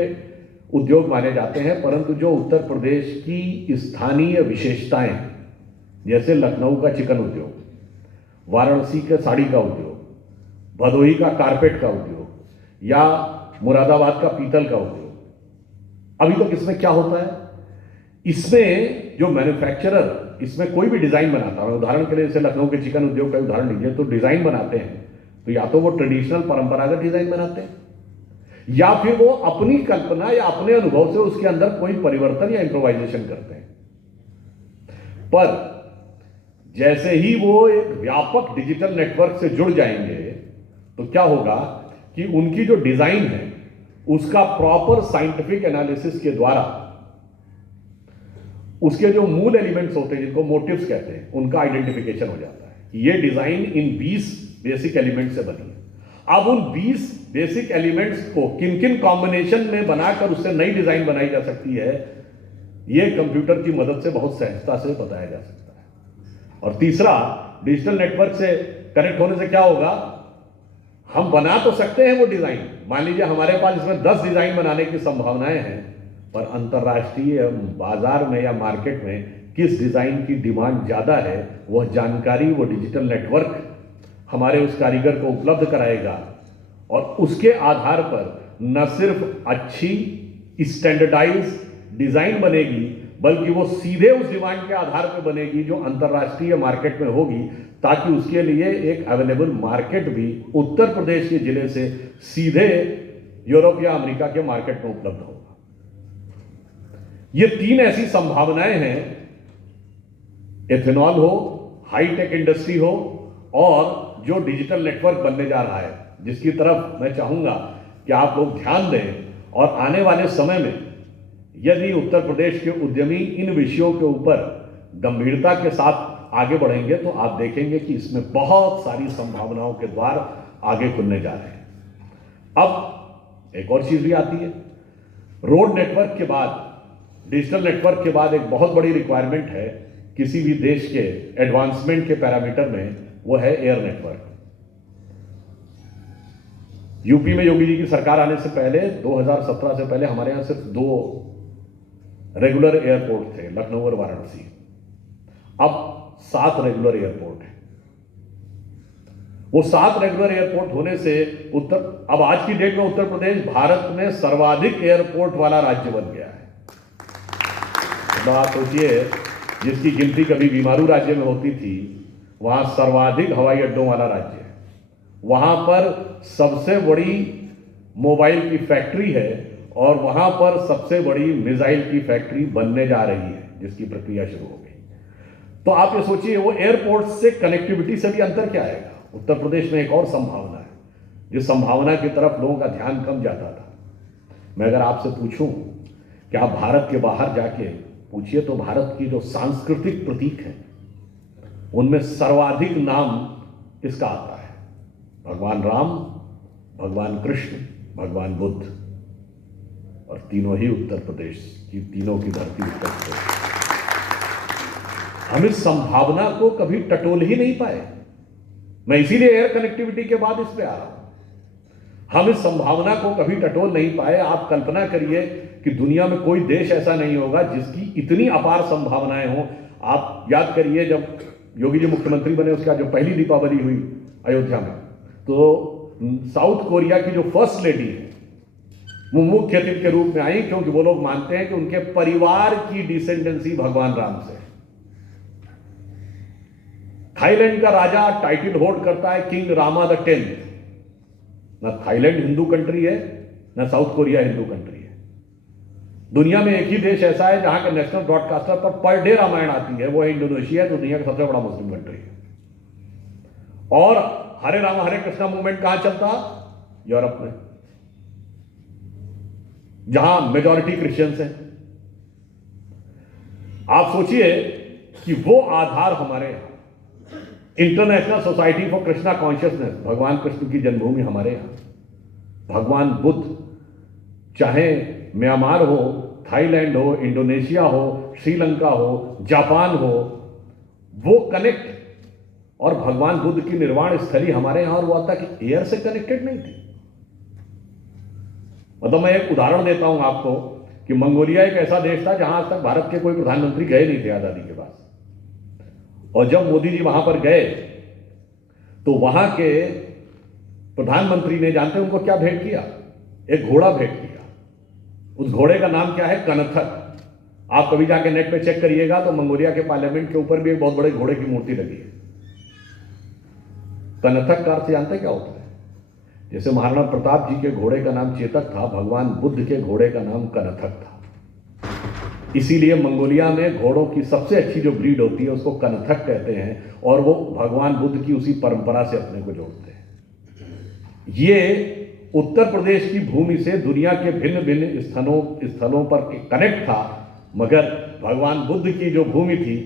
उद्योग माने जाते हैं, परंतु जो उत्तर प्रदेश की स्थानीय विशेषताएं, जैसे लखनऊ का चिकन उद्योग, वाराणसी के साड़ी का उद्योग, भदोही का कारपेट का उद्योग या मुरादाबाद का पीतल का उद्योग, अभी तक इसमें क्या होता है, इसमें जो मैन्युफैक्चरर इसमें कोई भी डिजाइन बनाता है, उदाहरण के लिए जैसे लखनऊ के चिकन उद्योग का उदाहरण लीजिए, तो डिजाइन बनाते हैं तो या तो वो ट्रेडिशनल परंपरागत डिजाइन बनाते हैं या फिर वो अपनी कल्पना या अपने अनुभव से उसके अंदर कोई परिवर्तन या इंप्रोवाइजेशन करते हैं। पर जैसे ही वो एक व्यापक डिजिटल नेटवर्क से जुड़ जाएंगे तो क्या होगा कि उनकी जो डिजाइन है उसका प्रॉपर साइंटिफिक एनालिसिस के द्वारा उसके जो मूल एलिमेंट्स होते हैं जिनको मोटिव्स कहते हैं उनका आइडेंटिफिकेशन हो जाता है। ये डिजाइन इन 20 बेसिक एलिमेंट से बनी है। अब उन 20 बेसिक एलिमेंट्स को किन किन कॉम्बिनेशन में बनाकर उससे नई डिजाइन बनाई जा सकती है, यह कंप्यूटर की मदद से बहुत सहजता से बताया जा सकता है। और तीसरा, डिजिटल नेटवर्क से कनेक्ट होने से क्या होगा, हम बना तो सकते हैं वो डिजाइन, मान लीजिए हमारे पास इसमें 10 डिजाइन बनाने की संभावनाएं हैं, पर अंतरराष्ट्रीय बाजार में या मार्केट में किस डिजाइन की डिमांड ज्यादा है वह जानकारी वो डिजिटल नेटवर्क हमारे उस कारीगर को उपलब्ध कराएगा और उसके आधार पर न सिर्फ अच्छी स्टैंडर्डाइज डिजाइन बनेगी बल्कि वो सीधे उस डिमांड के आधार पर बनेगी जो अंतरराष्ट्रीय मार्केट में होगी, ताकि उसके लिए एक अवेलेबल मार्केट भी उत्तर प्रदेश के जिले से सीधे यूरोप या अमेरिका के मार्केट में उपलब्ध होगा। ये 3 ऐसी संभावनाएं हैं, एथेनॉल हो, हाईटेक इंडस्ट्री हो और जो डिजिटल नेटवर्क बनने जा रहा है, जिसकी तरफ मैं चाहूंगा कि आप लोग ध्यान दें और आने वाले समय में यदि उत्तर प्रदेश के उद्यमी इन विषयों के ऊपर गंभीरता के साथ आगे बढ़ेंगे तो आप देखेंगे कि इसमें बहुत सारी संभावनाओं के द्वार आगे खुलने जा रहे हैं। अब एक और चीज भी आती है, रोड नेटवर्क के बाद, डिजिटल नेटवर्क के बाद एक बहुत बड़ी रिक्वायरमेंट है किसी भी देश के एडवांसमेंट के पैरामीटर में, वो है एयर नेटवर्क। यूपी में योगी जी की सरकार आने से पहले 2017 से पहले हमारे यहां सिर्फ 2 रेगुलर एयरपोर्ट थे, लखनऊ और वाराणसी। अब 7 रेगुलर एयरपोर्ट है। वो 7 रेगुलर एयरपोर्ट होने से अब आज की डेट में उत्तर प्रदेश भारत में सर्वाधिक एयरपोर्ट वाला राज्य बन गया है। तो आप सोचिए, जिसकी गिनती कभी बीमारू राज्य में होती थी, वहां सर्वाधिक हवाई अड्डों वाला राज्य है। वहां पर सबसे बड़ी मोबाइल की फैक्ट्री है और वहां पर सबसे बड़ी मिसाइल की फैक्ट्री बनने जा रही है, जिसकी प्रक्रिया शुरू हो गई। तो आप ये सोचिए, वो एयरपोर्ट से कनेक्टिविटी से भी अंतर क्या आएगा। उत्तर प्रदेश में एक और संभावना है, जिस संभावना की तरफ लोगों का ध्यान कम जाता था। मैं अगर आपसे पूछूं कि आप भारत के बाहर जाके पूछिए तो भारत की जो सांस्कृतिक प्रतीक है उनमें सर्वाधिक नाम किसका आता है, भगवान राम, भगवान कृष्ण, भगवान बुद्ध, और तीनों ही उत्तर प्रदेश की, तीनों की धरती उत्तर प्रदेश। हम इस संभावना को कभी टटोल ही नहीं पाए। मैं इसीलिए एयर कनेक्टिविटी के बाद इस पे आ रहा हूं। हम इस संभावना को कभी टटोल नहीं पाए। आप कल्पना करिए कि दुनिया में कोई देश ऐसा नहीं होगा जिसकी इतनी अपार संभावनाएं हों। आप याद करिए, जब योगी जी मुख्यमंत्री बने उसके बाद जो पहली दीपावली हुई अयोध्या में, तो साउथ कोरिया की जो फर्स्ट लेडी है वो मुख्य अतिथि के रूप में आई, क्योंकि वो लोग मानते हैं कि उनके परिवार की डिसेंडेंसी भगवान राम से। थाईलैंड का राजा टाइटल होल्ड करता है किंग रामा द 10th। ना थाईलैंड हिंदू कंट्री है, ना साउथ कोरिया हिंदू कंट्री है। दुनिया में एक ही देश ऐसा है जहां के नेशनल ब्रॉडकास्टर पर डे रामायण आती है, वो है इंडोनेशिया, जो दुनिया का सबसे बड़ा मुस्लिम कंट्री है। और हरे राम हरे कृष्णा मूवमेंट कहां चलता? यूरोप में, जहां मेजॉरिटी क्रिश्चियंस हैं। आप सोचिए कि वो आधार हमारे यहां, international society for Krishna consciousness, भगवान कृष्ण की जन्मभूमि हमारे यहां। भगवान बुद्ध, चाहे म्यांमार हो, थाईलैंड हो, इंडोनेशिया हो, श्रीलंका हो, जापान हो, वो कनेक्ट, और भगवान बुद्ध की निर्वाण स्थली हमारे यहां, और वो आता कि एयर से कनेक्टेड नहीं थी। मतलब मैं एक उदाहरण देता हूं आपको कि मंगोलिया एक ऐसा देश था जहां आज तक भारत के कोई प्रधानमंत्री गए नहीं थे आजादी के बाद। और जब मोदी जी वहां पर गए तो वहां के प्रधानमंत्री ने, जानते हैं उनको क्या भेंट किया? एक घोड़ा भेंट किया। उस घोड़े का नाम क्या है? कनथक। आप कभी जाके नेट पे चेक करिएगा तो मंगोलिया के पार्लियामेंट के ऊपर भी एक बहुत बड़े घोड़े की मूर्ति लगी है। कनथक का अर्थ जानते क्या होता है? जैसे महाराणा प्रताप जी के घोड़े का नाम चेतक था, भगवान बुद्ध के घोड़े का नाम कनथक था। इसीलिए मंगोलिया में घोड़ों की सबसे अच्छी जो ब्रीड होती है उसको कनथक कहते हैं, और वो भगवान बुद्ध की उसी परंपरा से अपने को जोड़ते हैं। ये उत्तर प्रदेश की भूमि से दुनिया के भिन्न भिन्न स्थलों पर कनेक्ट था, मगर भगवान बुद्ध की जो भूमि थी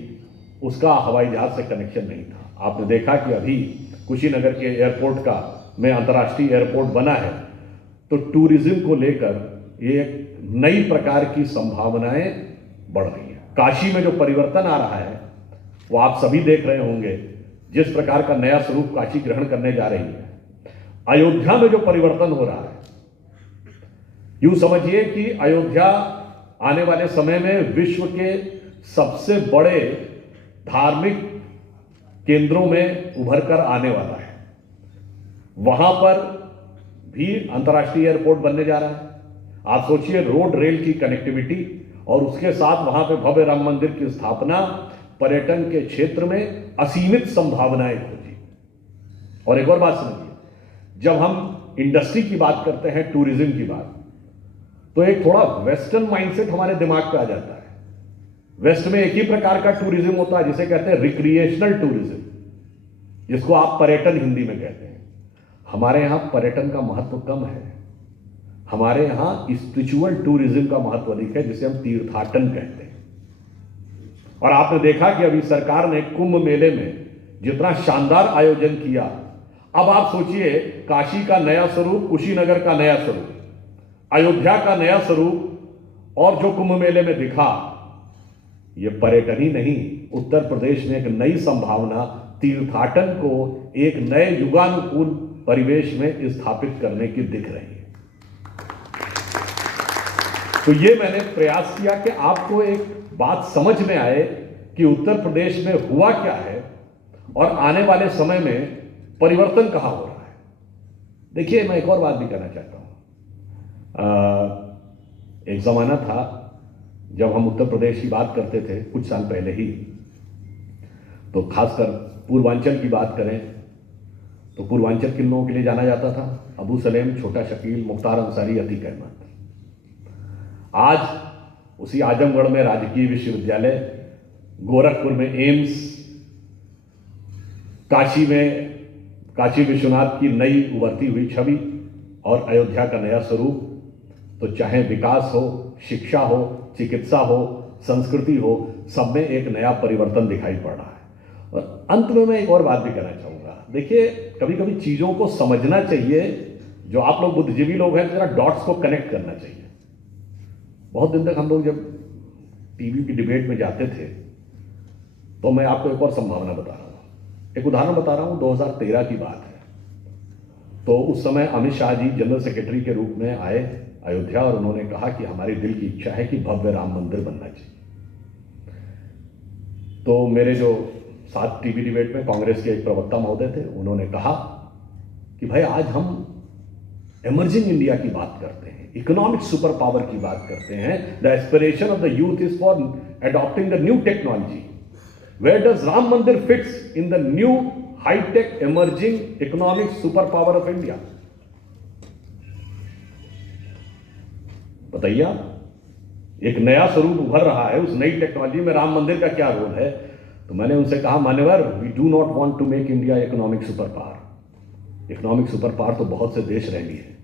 उसका हवाई जहाज से कनेक्शन नहीं था। आपने देखा कि अभी कुशीनगर के एयरपोर्ट का में अंतर्राष्ट्रीय एयरपोर्ट बना है, तो टूरिज्म को लेकर ये नई प्रकार की संभावनाएं बढ़ रही है। काशी में जो परिवर्तन आ रहा है वो आप सभी देख रहे होंगे, जिस प्रकार का नया स्वरूप काशी ग्रहण करने जा रही है। अयोध्या में जो परिवर्तन हो रहा है, यूं समझिए कि अयोध्या आने वाले समय में विश्व के सबसे बड़े धार्मिक केंद्रों में उभर कर आने वाला है। वहां पर भी अंतर्राष्ट्रीय एयरपोर्ट बनने जा रहा है। आप सोचिए, रोड रेल की कनेक्टिविटी और उसके साथ वहां पे भव्य राम मंदिर की स्थापना, पर्यटन के क्षेत्र में असीमित संभावनाएं खोजी। और एक और बात समझिए, जब हम इंडस्ट्री की बात करते हैं, टूरिज्म की बात, तो एक थोड़ा वेस्टर्न माइंडसेट हमारे दिमाग पे आ जाता है। वेस्ट में एक ही प्रकार का टूरिज्म होता है जिसे कहते हैं रिक्रिएशनल टूरिज्म, जिसको आप पर्यटन हिंदी में कहते हैं। हमारे यहां पर्यटन का महत्व कम है। हमारे यहां स्पिरिचुअल टूरिज्म का महत्व अधिक है, जिसे हम तीर्थाटन कहते हैं। और आपने देखा कि अभी सरकार ने कुंभ मेले में जितना शानदार आयोजन किया, अब आप सोचिए काशी का नया स्वरूप, कुशीनगर का नया स्वरूप, अयोध्या का नया स्वरूप, और जो कुंभ मेले में दिखा, ये पर्यटन ही नहीं, उत्तर प्रदेश में एक नई संभावना तीर्थाटन को एक नए युगानुकूल परिवेश में स्थापित करने की दिख रही है। तो ये मैंने प्रयास किया कि आपको एक बात समझ में आए कि उत्तर प्रदेश में हुआ क्या है और आने वाले समय में परिवर्तन कहां हो रहा है। देखिए, मैं एक और बात भी कहना चाहता हूं। एक जमाना था जब हम उत्तर प्रदेश की बात करते थे, कुछ साल पहले ही, तो खासकर पूर्वांचल की बात करें तो पूर्वांचल किन लोगों के लिए जाना जाता था? अबू सलेम, छोटा शकील, मुख्तार अंसारी, अतीक अहमद। आज उसी आजमगढ़ में राजकीय विश्वविद्यालय, गोरखपुर में एम्स, काशी में काशी विश्वनाथ की नई उभरती हुई छवि और अयोध्या का नया स्वरूप, तो चाहे विकास हो, शिक्षा हो, चिकित्सा हो, संस्कृति हो, सब में एक नया परिवर्तन दिखाई पड़ रहा है। और अंत में मैं एक और बात भी कहना चाहूँगा। देखिए, कभी कभी चीज़ों को समझना चाहिए। जो आप लोग बुद्धिजीवी लोग हैं, जरा डॉट्स को कनेक्ट करना चाहिए। बहुत दिन तक हम लोग जब टीवी की डिबेट में जाते थे तो मैं आपको एक और संभावना बता रहा हूँ, एक उदाहरण बता रहा हूँ। 2013 की बात है। तो उस समय अमित शाह जी जनरल सेक्रेटरी के रूप में आए अयोध्या और उन्होंने कहा कि हमारी दिल की इच्छा है कि भव्य राम मंदिर बनना चाहिए। तो मेरे जो साथ टीवी डिबेट में कांग्रेस के एक प्रवक्ता महोदय थे, उन्होंने कहा कि भाई आज हम इमर्जिंग इंडिया की बात करते हैं, इकोनॉमिक सुपर पावर की बात करते हैं। The aspiration of the youth is for adopting the new technology. Where does Ram Mandir fits in the new high tech emerging economic super power of India? बताइए आप। एक नया स्वरूप उभर रहा है, उस नई टेक्नोलॉजी में राम मंदिर का क्या रोल है? तो मैंने उनसे कहा, मान्यवर, we do not want to make India economic super power. Economic super power तो बहुत से देश रह लिए हैं।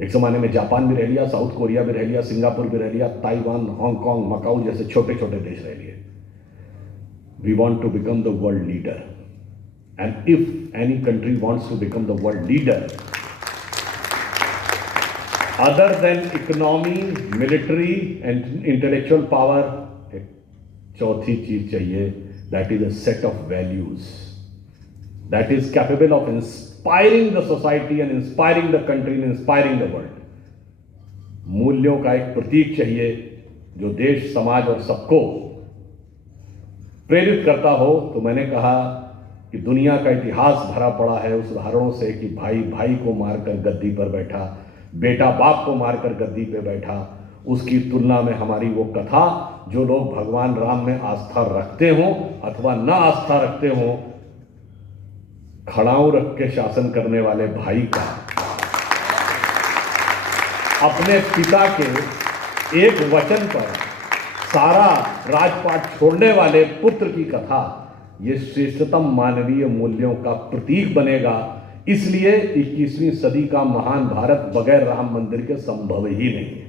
एक जमाने में जापान भी रह लिया, साउथ कोरिया भी रह लिया, सिंगापुर भी रह लिया, ताइवान, हांगकांग, मकाऊ जैसे छोटे छोटे देश रह लिए। We want to become the world leader, and if any country wants to become the world leader, other than economy, military and intellectual power, एक चौथी चीज चाहिए, that is a set of values that is capable of inspiring the society and inspiring the country and inspiring the world. मूल्यों का एक प्रतीक चाहिए जो देश, समाज और सबको प्रेरित करता हो। तो मैंने कहा कि दुनिया का इतिहास भरा पड़ा है उस उदाहरणों से कि भाई भाई को मारकर गद्दी पर बैठा, बेटा बाप को मारकर गद्दी पे बैठा। उसकी तुलना में हमारी वो कथा, जो लोग भगवान राम में आस्था रखते हों अथवा न आस्था रखते हों, खड़ाऊ रख के शासन करने वाले भाई का अपने पिता के एक वचन पर सारा राजपाट छोड़ने वाले पुत्र की कथा, ये श्रेष्ठतम मानवीय मूल्यों का प्रतीक बनेगा। इसलिए 21वीं सदी का महान भारत बगैर राम मंदिर के संभव ही नहीं है।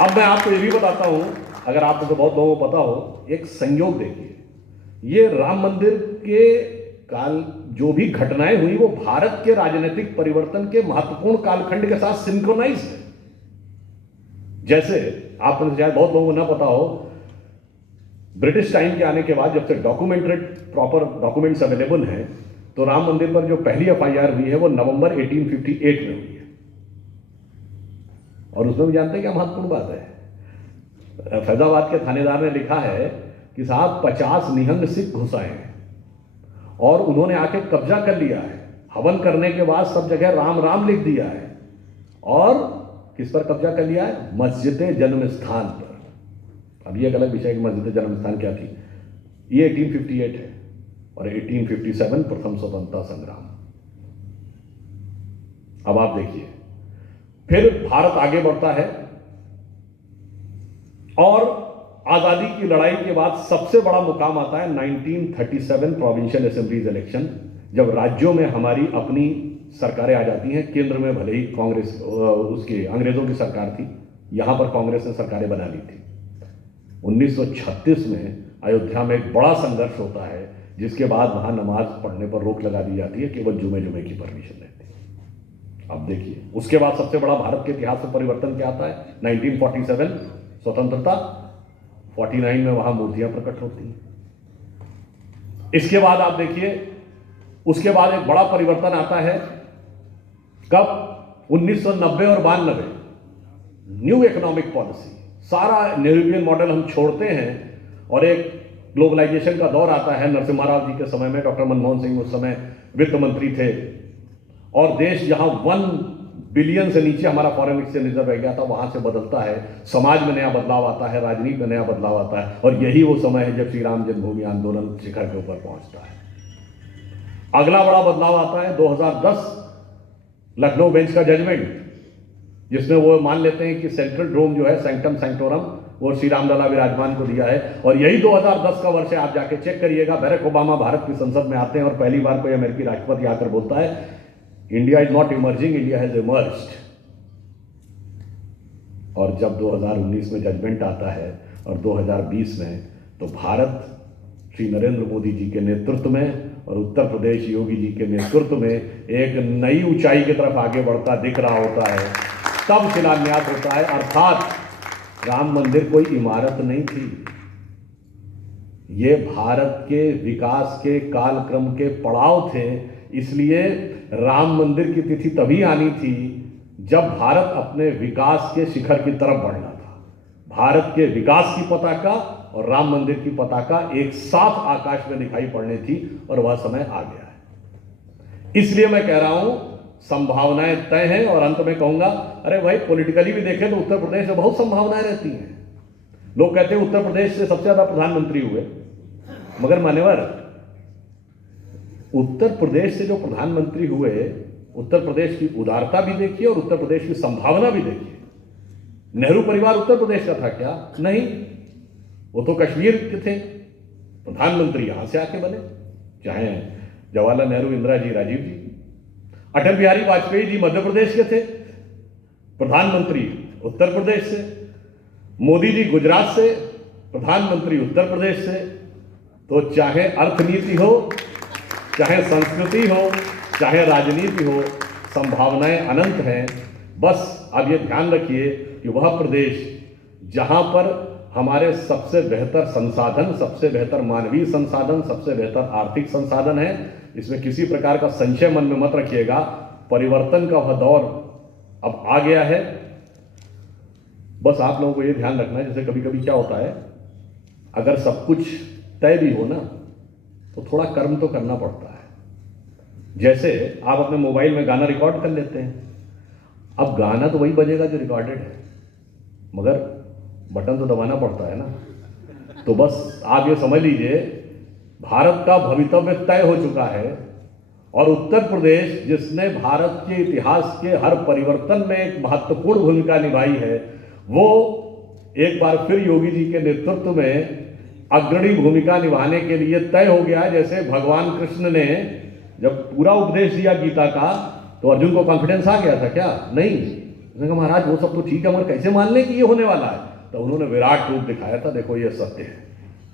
अब मैं आपको ये भी बताता हूं, अगर आप तो बहुत लोगों को पता हो, एक संयोग देखिए, ये राम मंदिर के काल जो भी घटनाएं हुई वो भारत के राजनीतिक परिवर्तन के महत्वपूर्ण कालखंड के साथ सिंक्रोनाइज है। जैसे आपने शायद बहुत लोगों को ना पता हो, ब्रिटिश टाइम के आने के बाद जब से डॉक्यूमेंटेड प्रॉपर डॉक्यूमेंट्स अवेलेबल हैं, तो राम मंदिर पर जो पहली एफआईआर हुई है वो नवंबर 1858 में हुई है। और उसमें भी जानते हैं क्या महत्वपूर्ण बात है? फैजाबाद के थानेदार ने लिखा है कि साहब 50 निहंग सिख घुसाए हैं और उन्होंने आके कब्जा कर लिया है। हवन करने के बाद सब जगह राम राम लिख दिया है। और किस पर कब्जा कर लिया है? मस्जिद जन्म स्थान पर। अब ये एक अलग विषय है कि मस्जिद जन्म स्थान क्या थी। ये 1858 है और 1857 प्रथम स्वतंत्रता संग्राम। अब आप देखिए, फिर भारत आगे बढ़ता है और आजादी की लड़ाई के बाद सबसे बड़ा मुकाम आता है 1937 प्रोविंशियल असेंबलीज इलेक्शन, जब राज्यों में हमारी अपनी सरकारें आ जाती हैं। केंद्र में भले ही कांग्रेस उसकी अंग्रेजों की सरकार थी, यहां पर कांग्रेस ने सरकारें बना ली थी। 1936 में अयोध्या में एक बड़ा संघर्ष होता है, जिसके बाद वहां नमाज पढ़ने पर रोक लगा दी जाती है, केवल जुमे जुमे की परमिशन रहती है। अब देखिए, उसके बाद सबसे बड़ा भारत के इतिहास में परिवर्तन क्या आता है? 1947 स्वतंत्रता, 49 में वहां मूर्तियां प्रकट होती हैं। इसके बाद आप देखिए, उसके बाद एक बड़ा परिवर्तन आता है कब? 1990 और 92, न्यू इकोनॉमिक पॉलिसी, सारा नेहरूवियन मॉडल हम छोड़ते हैं और एक ग्लोबलाइजेशन का दौर आता है। नरसिम्हा राव जी के समय में, डॉक्टर मनमोहन सिंह उस समय वित्त मंत्री थे और देश जहां 1 बिलियन से नीचे हमारा फॉरेन एक्सचेंज रिजर्व रह गया था, वहां से बदलता है। समाज में नया बदलाव आता है, राजनीति में नया बदलाव आता है, और यही वो समय है जब श्री राम जन्मभूमि आंदोलन शिखर के ऊपर पहुंचता है। अगला बड़ा बदलाव आता है 2010 लखनऊ बेंच का जजमेंट, जिसमें वो मान लेते हैं कि सेंट्रल डोम जो है, सैंक्टम सैंक्टोरम, वो श्री रामलला विराजमान को दिया है। और यही 2010 का वर्ष है। आप जाके चेक करिएगा, बैरक ओबामा भारत की संसद में आते हैं और पहली बार कोई अमेरिकी राष्ट्रपति आकर बोलता है, India is not emerging, India has emerged. और जब 2019 में जजमेंट आता है और 2020 में, तो भारत श्री नरेंद्र मोदी जी के नेतृत्व में और उत्तर प्रदेश योगी जी के नेतृत्व में एक नई ऊंचाई की तरफ आगे बढ़ता दिख रहा होता है। तब शिलान्यास होता है। अर्थात राम मंदिर कोई इमारत नहीं थी, ये भारत के विकास के कालक्रम के पड़ाव थे। इसलिए राम मंदिर की तिथि तभी आनी थी जब भारत अपने विकास के शिखर की तरफ बढ़ना था। भारत के विकास की पताका और राम मंदिर की पताका एक साथ आकाश में दिखाई पड़नी थी और वह समय आ गया है। इसलिए मैं कह रहा हूं संभावनाएं तय हैं। और अंत में कहूंगा, अरे भाई पॉलिटिकली भी देखें तो उत्तर प्रदेश में बहुत संभावनाएं रहती हैं। लोग कहते हैं उत्तर प्रदेश से सबसे ज्यादा प्रधानमंत्री हुए, मगर मान्यवर उत्तर प्रदेश से जो प्रधानमंत्री हुए, उत्तर प्रदेश की उदारता भी देखिए और उत्तर प्रदेश की संभावना भी देखिए। नेहरू परिवार उत्तर प्रदेश का था क्या? नहीं, वो तो कश्मीर के थे। प्रधानमंत्री यहां से आके बने, चाहे जवाहरलाल नेहरू, इंदिरा जी, राजीव जी। अटल बिहारी वाजपेयी जी मध्य प्रदेश के थे, प्रधानमंत्री उत्तर प्रदेश से। मोदी जी गुजरात से, प्रधानमंत्री उत्तर प्रदेश से। तो चाहे अर्थनीति हो, चाहे संस्कृति हो, चाहे राजनीति हो, संभावनाएं अनंत हैं। बस अब ये ध्यान रखिए कि वह प्रदेश जहां पर हमारे सबसे बेहतर संसाधन, सबसे बेहतर मानवीय संसाधन, सबसे बेहतर आर्थिक संसाधन है, इसमें किसी प्रकार का संशय मन में मत रखिएगा। परिवर्तन का वह दौर अब आ गया है। बस आप लोगों को यह ध्यान रखना है, जैसे कभी कभी क्या होता है, अगर सब कुछ तय भी हो ना तो थोड़ा कर्म तो करना पड़ता है। जैसे आप अपने मोबाइल में गाना रिकॉर्ड कर लेते हैं, अब गाना तो वही बजेगा जो रिकॉर्डेड है, मगर बटन तो दबाना पड़ता है ना। तो बस आप ये समझ लीजिए, भारत का भवितव्य तय हो चुका है और उत्तर प्रदेश जिसने भारत के इतिहास के हर परिवर्तन में एक महत्वपूर्ण भूमिका निभाई है, वो एक बार फिर योगी जी के नेतृत्व में अग्रणी भूमिका निभाने के लिए तय हो गया। जैसे भगवान कृष्ण ने जब पूरा उपदेश दिया गीता का, तो अर्जुन को कॉन्फिडेंस आ गया था क्या? नहीं, उसने कहा महाराज वो सब तो ठीक है, मगर कैसे मान लें कि ये होने वाला है? तो उन्होंने विराट रूप दिखाया था, देखो ये सत्य है,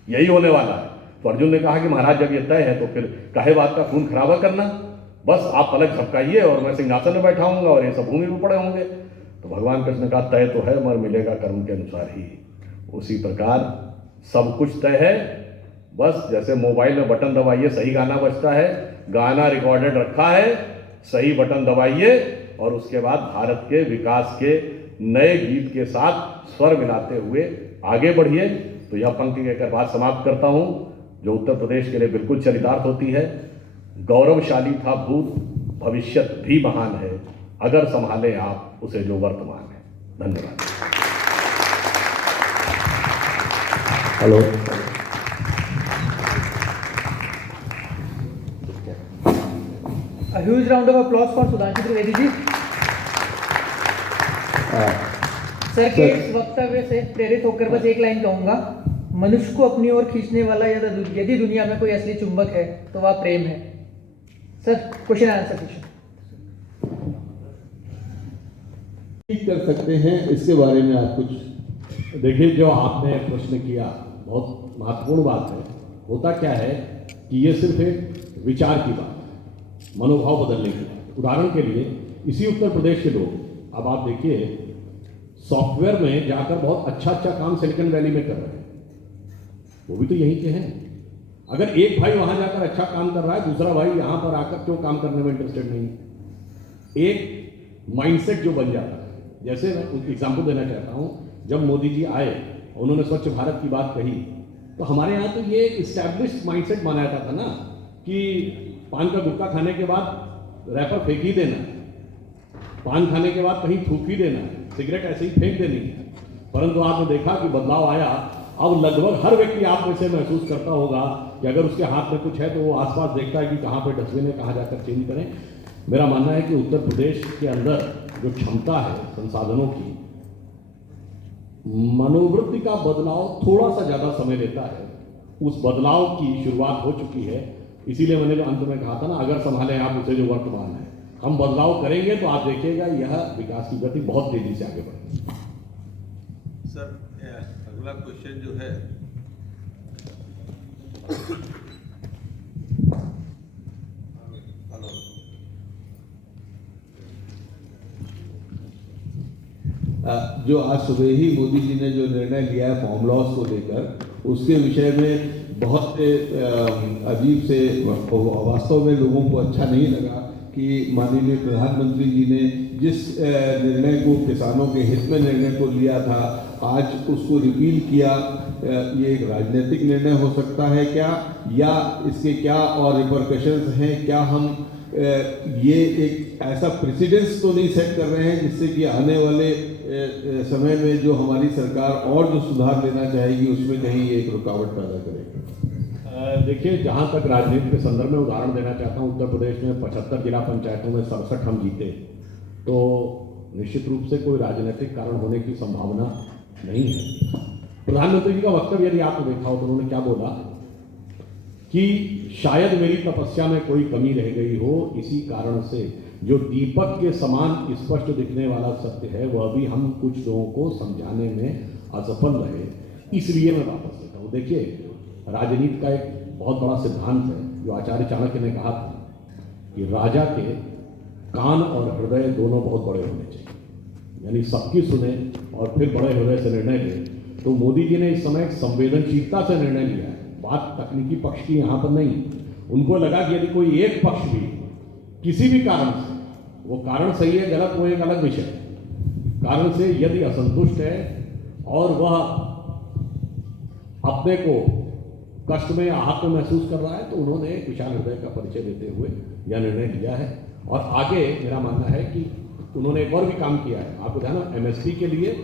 यही होने वाला है। तो अर्जुन ने कहा कि महाराज जब ये तय है तो फिर काहे बात का खून खराबा करना, बस आप पलक झपकाइए और मैं सिंहासन में बैठा हूंगा और ये सब भूमि में पड़े होंगे। तो भगवान कृष्ण ने कहा तय तो है, मगर मिलेगा कर्म के अनुसार ही। उसी प्रकार सब कुछ तय है, बस जैसे मोबाइल में बटन दबाइए सही गाना बजता है, गाना रिकॉर्डेड रखा है, सही बटन दबाइए और उसके बाद भारत के विकास के नए गीत के साथ स्वर मिलाते हुए आगे बढ़िए। तो यह पंक्ति कहकर बात समाप्त करता हूं, जो उत्तर प्रदेश के लिए बिल्कुल चरितार्थ होती है। गौरवशाली था भूत, भविष्यत भी महान है, अगर संभाले आप उसे जो वर्तमान है। धन्यवाद। Hello, A huge round of applause for Sudhanshu Trivedi ji. Sir के इस वक्तव्य से प्रेरित होकर बस एक लाइन कहूंगा, मनुष्य को अपनी ओर खींचने वाला यदि दुनिया में कोई असली चुंबक है तो वह प्रेम है। सर क्वेश्चन आंसर पूछिए। कर सकते हैं इसके बारे में आप कुछ? देखिए, जो आपने प्रश्न किया बहुत महत्वपूर्ण बात है। होता क्या है कि ये सिर्फ एक विचार की बात है, मनोभाव बदलने की बात। उदाहरण के लिए इसी उत्तर प्रदेश के लोग, अब आप देखिए, सॉफ्टवेयर में जाकर बहुत अच्छा काम सिलिकॉन वैली में कर रहे हैं, वो भी तो यहीं के हैं। अगर एक भाई वहां जाकर अच्छा काम कर रहा है, दूसरा भाई यहां पर आकर क्यों काम करने में इंटरेस्टेड नहीं है? एक माइंडसेट जो बन जाता है। जैसे मैं एग्जाम्पल देना चाहता हूं, जब मोदी जी आए, उन्होंने स्वच्छ भारत की बात कही, तो हमारे यहाँ तो ये इस्टेब्लिश्ड माइंडसेट माना जाता था ना कि पान का गुटखा खाने के बाद रैपर फेंक ही देना, पान खाने के बाद कहीं थूक ही देना, सिगरेट ऐसे ही फेंक देनी है। परंतु आपने देखा कि बदलाव आया। अब लगभग हर व्यक्ति आप में से महसूस करता होगा कि अगर उसके हाथ में कुछ है तो वो आसपास देखता है कि कहाँ पे डस्टबिन है, कहाँ जाकर चेंज करें। मेरा मानना है कि उत्तर प्रदेश के अंदर जो क्षमता है संसाधनों की, मनोवृत्ति का बदलाव थोड़ा सा ज़्यादा समय लेता है। उस बदलाव की शुरुआत हो चुकी है। इसीलिए मैंने जो अंत में कहा था ना, अगर संभालें आप उसे जो वर्तमान है, हम बदलाव करेंगे तो आप देखिएगा यह विकास की गति बहुत तेजी से आगे बढ़ेगी। सर, अगला क्वेश्चन जो है, हेलो, जो आज सुबह ही मोदी जी ने जो निर्णय लिया है फॉर्म लॉस को लेकर, उसके विषय में बहुत अजीब से वास्तव में लोगों को अच्छा नहीं लगा कि माननीय प्रधानमंत्री जी ने जिस निर्णय को किसानों के हित में निर्णय को लिया था आज उसको रिपील किया। ये एक राजनीतिक निर्णय हो सकता है क्या, या इसके क्या और रिपरकशंस हैं? क्या हम ये एक ऐसा प्रेसिडेंस तो नहीं सेट कर रहे हैं जिससे कि आने वाले समय में जो हमारी सरकार और जो सुधार लेना चाहेगी उसमें कहीं एक रुकावट पैदा करेगी? देखिए, जहाँ तक राजनीति के संदर्भ में उदाहरण देना चाहता हूँ, उत्तर प्रदेश में 75 जिला पंचायतों में 67 हम जीते, तो निश्चित रूप से कोई राजनीतिक कारण होने की संभावना नहीं है। प्रधानमंत्री जी का वक्तव्य यदि आपने देखा हो तो उन्होंने क्या बोला कि शायद मेरी तपस्या में कोई कमी रह गई हो, इसी कारण से जो दीपक के समान स्पष्ट दिखने वाला सत्य है वह भी हम कुछ लोगों को समझाने में असफल रहे, इसलिए मैं वापस लेता हूँ। देखिए, राजनीति का एक बहुत बड़ा सिद्धांत है जो आचार्य चाणक्य ने कहा था कि राजा के कान और हृदय दोनों बहुत बड़े होने चाहिए, यानी सबकी सुने और फिर बड़े हृदय से निर्णय ले। तो मोदी जी ने इस समय संवेदनशीलता से निर्णय लिया है। बात तकनीकी पक्ष की यहाँ पर नहीं। उनको लगा कि यदि कोई एक पक्ष भी किसी भी कारण से, वो कारण सही है गलत वो एक अलग विषय, कारण से यदि असंतुष्ट है और वह अपने को कष्ट में आहत में महसूस कर रहा है, तो उन्होंने एक विशाल हृदय का परिचय देते हुए यह निर्णय लिया है। और आगे मेरा मानना है कि उन्होंने एक और भी काम किया है। आपको ध्यान है MSP के लिए,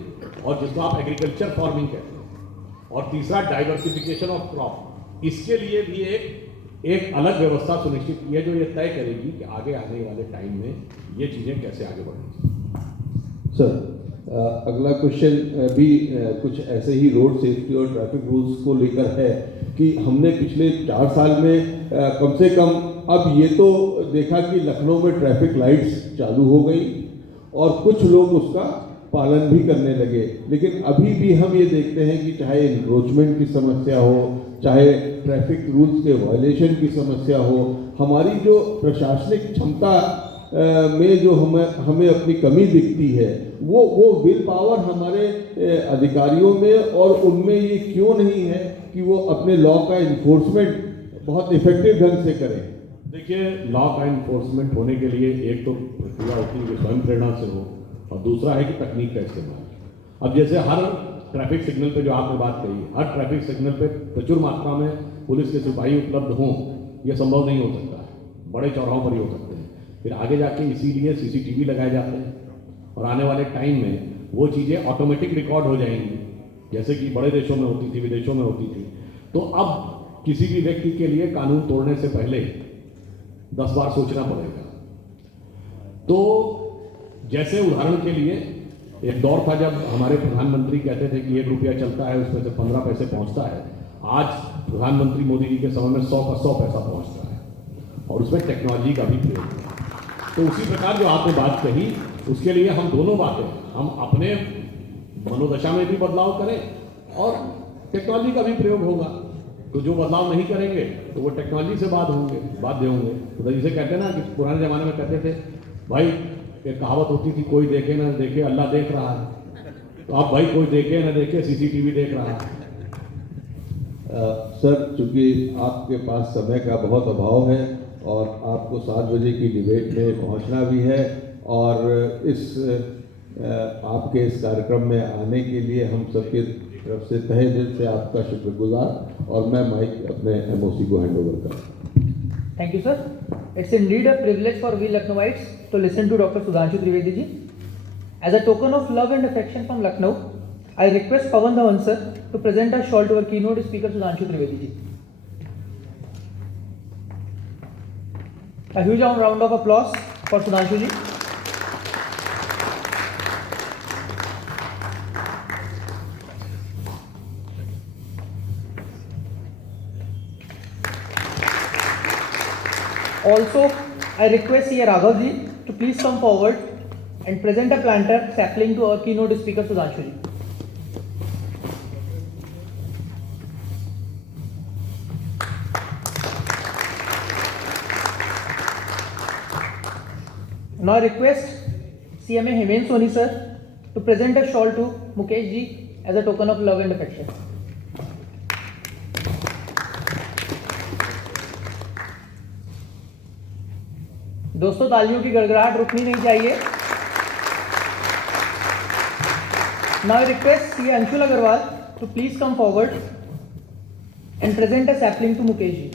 और जिसको आप एग्रीकल्चर फार्मिंग कहते हैं, और तीसरा डाइवर्सिफिकेशन ऑफ क्रॉप, इसके लिए भी एक अलग व्यवस्था सुनिश्चित की है जो ये तय करेगी कि आगे आने वाले टाइम में ये चीज़ें कैसे आगे बढ़ेंगी। सर, अगला क्वेश्चन भी कुछ ऐसे ही रोड सेफ्टी और ट्रैफिक रूल्स को लेकर है कि हमने पिछले 4 साल में कम से कम अब ये तो देखा कि लखनऊ में ट्रैफिक लाइट्स चालू हो गई और कुछ लोग उसका पालन भी करने लगे, लेकिन अभी भी हम ये देखते हैं कि चाहे इंक्रोचमेंट की समस्या हो, चाहे ट्रैफिक रूल्स के वायलेशन की समस्या हो, हमारी जो प्रशासनिक क्षमता में जो हमें अपनी कमी दिखती है वो विल पावर हमारे अधिकारियों में और उनमें ये क्यों नहीं है कि वो अपने लॉ का इन्फोर्समेंट बहुत इफेक्टिव ढंग से करें? देखिए, लॉ का इन्फोर्समेंट होने के लिए एक तो प्रक्रिया होती है कि स्वयं प्रेरणा से हो, और दूसरा है कि तकनीक का इस्तेमाल। अब जैसे हर ट्रैफिक सिग्नल पे जो आपने बात कही, हर ट्रैफिक सिग्नल पे प्रचुर मात्रा में पुलिस के सिपाही उपलब्ध हों, यह संभव नहीं हो सकता है। बड़े चौराहों पर ही हो सकते हैं। फिर आगे जाके इसीलिए CCTV लगाए जाते हैं, और आने वाले टाइम में वो चीज़ें ऑटोमेटिक रिकॉर्ड हो जाएंगी, जैसे कि बड़े देशों में होती थी, विदेशों में होती थी। तो अब किसी भी व्यक्ति के लिए कानून तोड़ने से पहले 10 बार सोचना पड़ेगा। तो जैसे उदाहरण के लिए एक दौर था जब हमारे प्रधानमंत्री कहते थे कि 1 रुपया चलता है उसमें से 15 पैसे पहुंचता है। आज प्रधानमंत्री मोदी जी के समय में 100 का 100 पैसा पहुंचता है, और उसमें टेक्नोलॉजी का भी प्रयोग है। तो उसी प्रकार जो आपने बात कही, उसके लिए हम दोनों बातें, हम अपने मनोदशा में भी बदलाव करें और टेक्नोलॉजी का भी प्रयोग होगा। तो जो बदलाव नहीं करेंगे तो वो टेक्नोलॉजी से बाध्य होंगे। तो जिसे कहते हैं ना कि पुराने ज़माने में कहते थे भाई, एक कहावत होती थी, कोई देखे ना देखे अल्लाह देख रहा है। तो आप भाई, कोई देखे ना देखे CCTV देख रहा है। सर, चूंकि आपके पास समय का बहुत अभाव है और आपको 7 बजे की डिबेट में पहुंचना भी है, और आपके इस कार्यक्रम में आने के लिए हम सबके तरफ से तहे दिल से आपका शुक्रगुजार, और मैं माइक अपने MOC को हैंड ओवर करता हूँ। Thank you, sir. It's indeed a privilege for we Lucknowites to listen to Dr. Sudhanshu Trivedi ji. As a token of love and affection from Lucknow, I request Pawan Dhawan sir to present a shawl to our keynote speaker Sudhanshu Trivedi ji. A huge round of applause for Sudhanshu ji. Also, I request C. Raghav ji to please come forward and present a planter sapling to our keynote speaker Sudhanshu ji. Now I request CMA Hemant Soni sir to present a shawl to Mukesh ji as a token of love and affection. दोस्तों तालियों की गड़गड़ाहट रुकनी नहीं चाहिए। Now I request C. Anshul Agarwal to please come forward and present a sapling to Mukesh ji.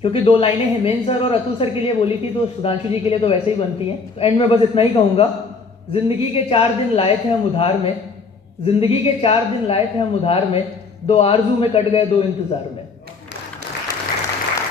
क्योंकि 2 लाइनें Hemendra sir और Atul sir के लिए बोली थी तो सुधांशु जी के लिए तो वैसे ही बनती हैं। तो एंड में बस इतना ही कहूँगा, जिंदगी के 4 दिन लाए थे हम उधार में, जिंदगी के 4 दिन लाए थे हम उधार में, 2 आरजू में कट गए 2 इंतजार में।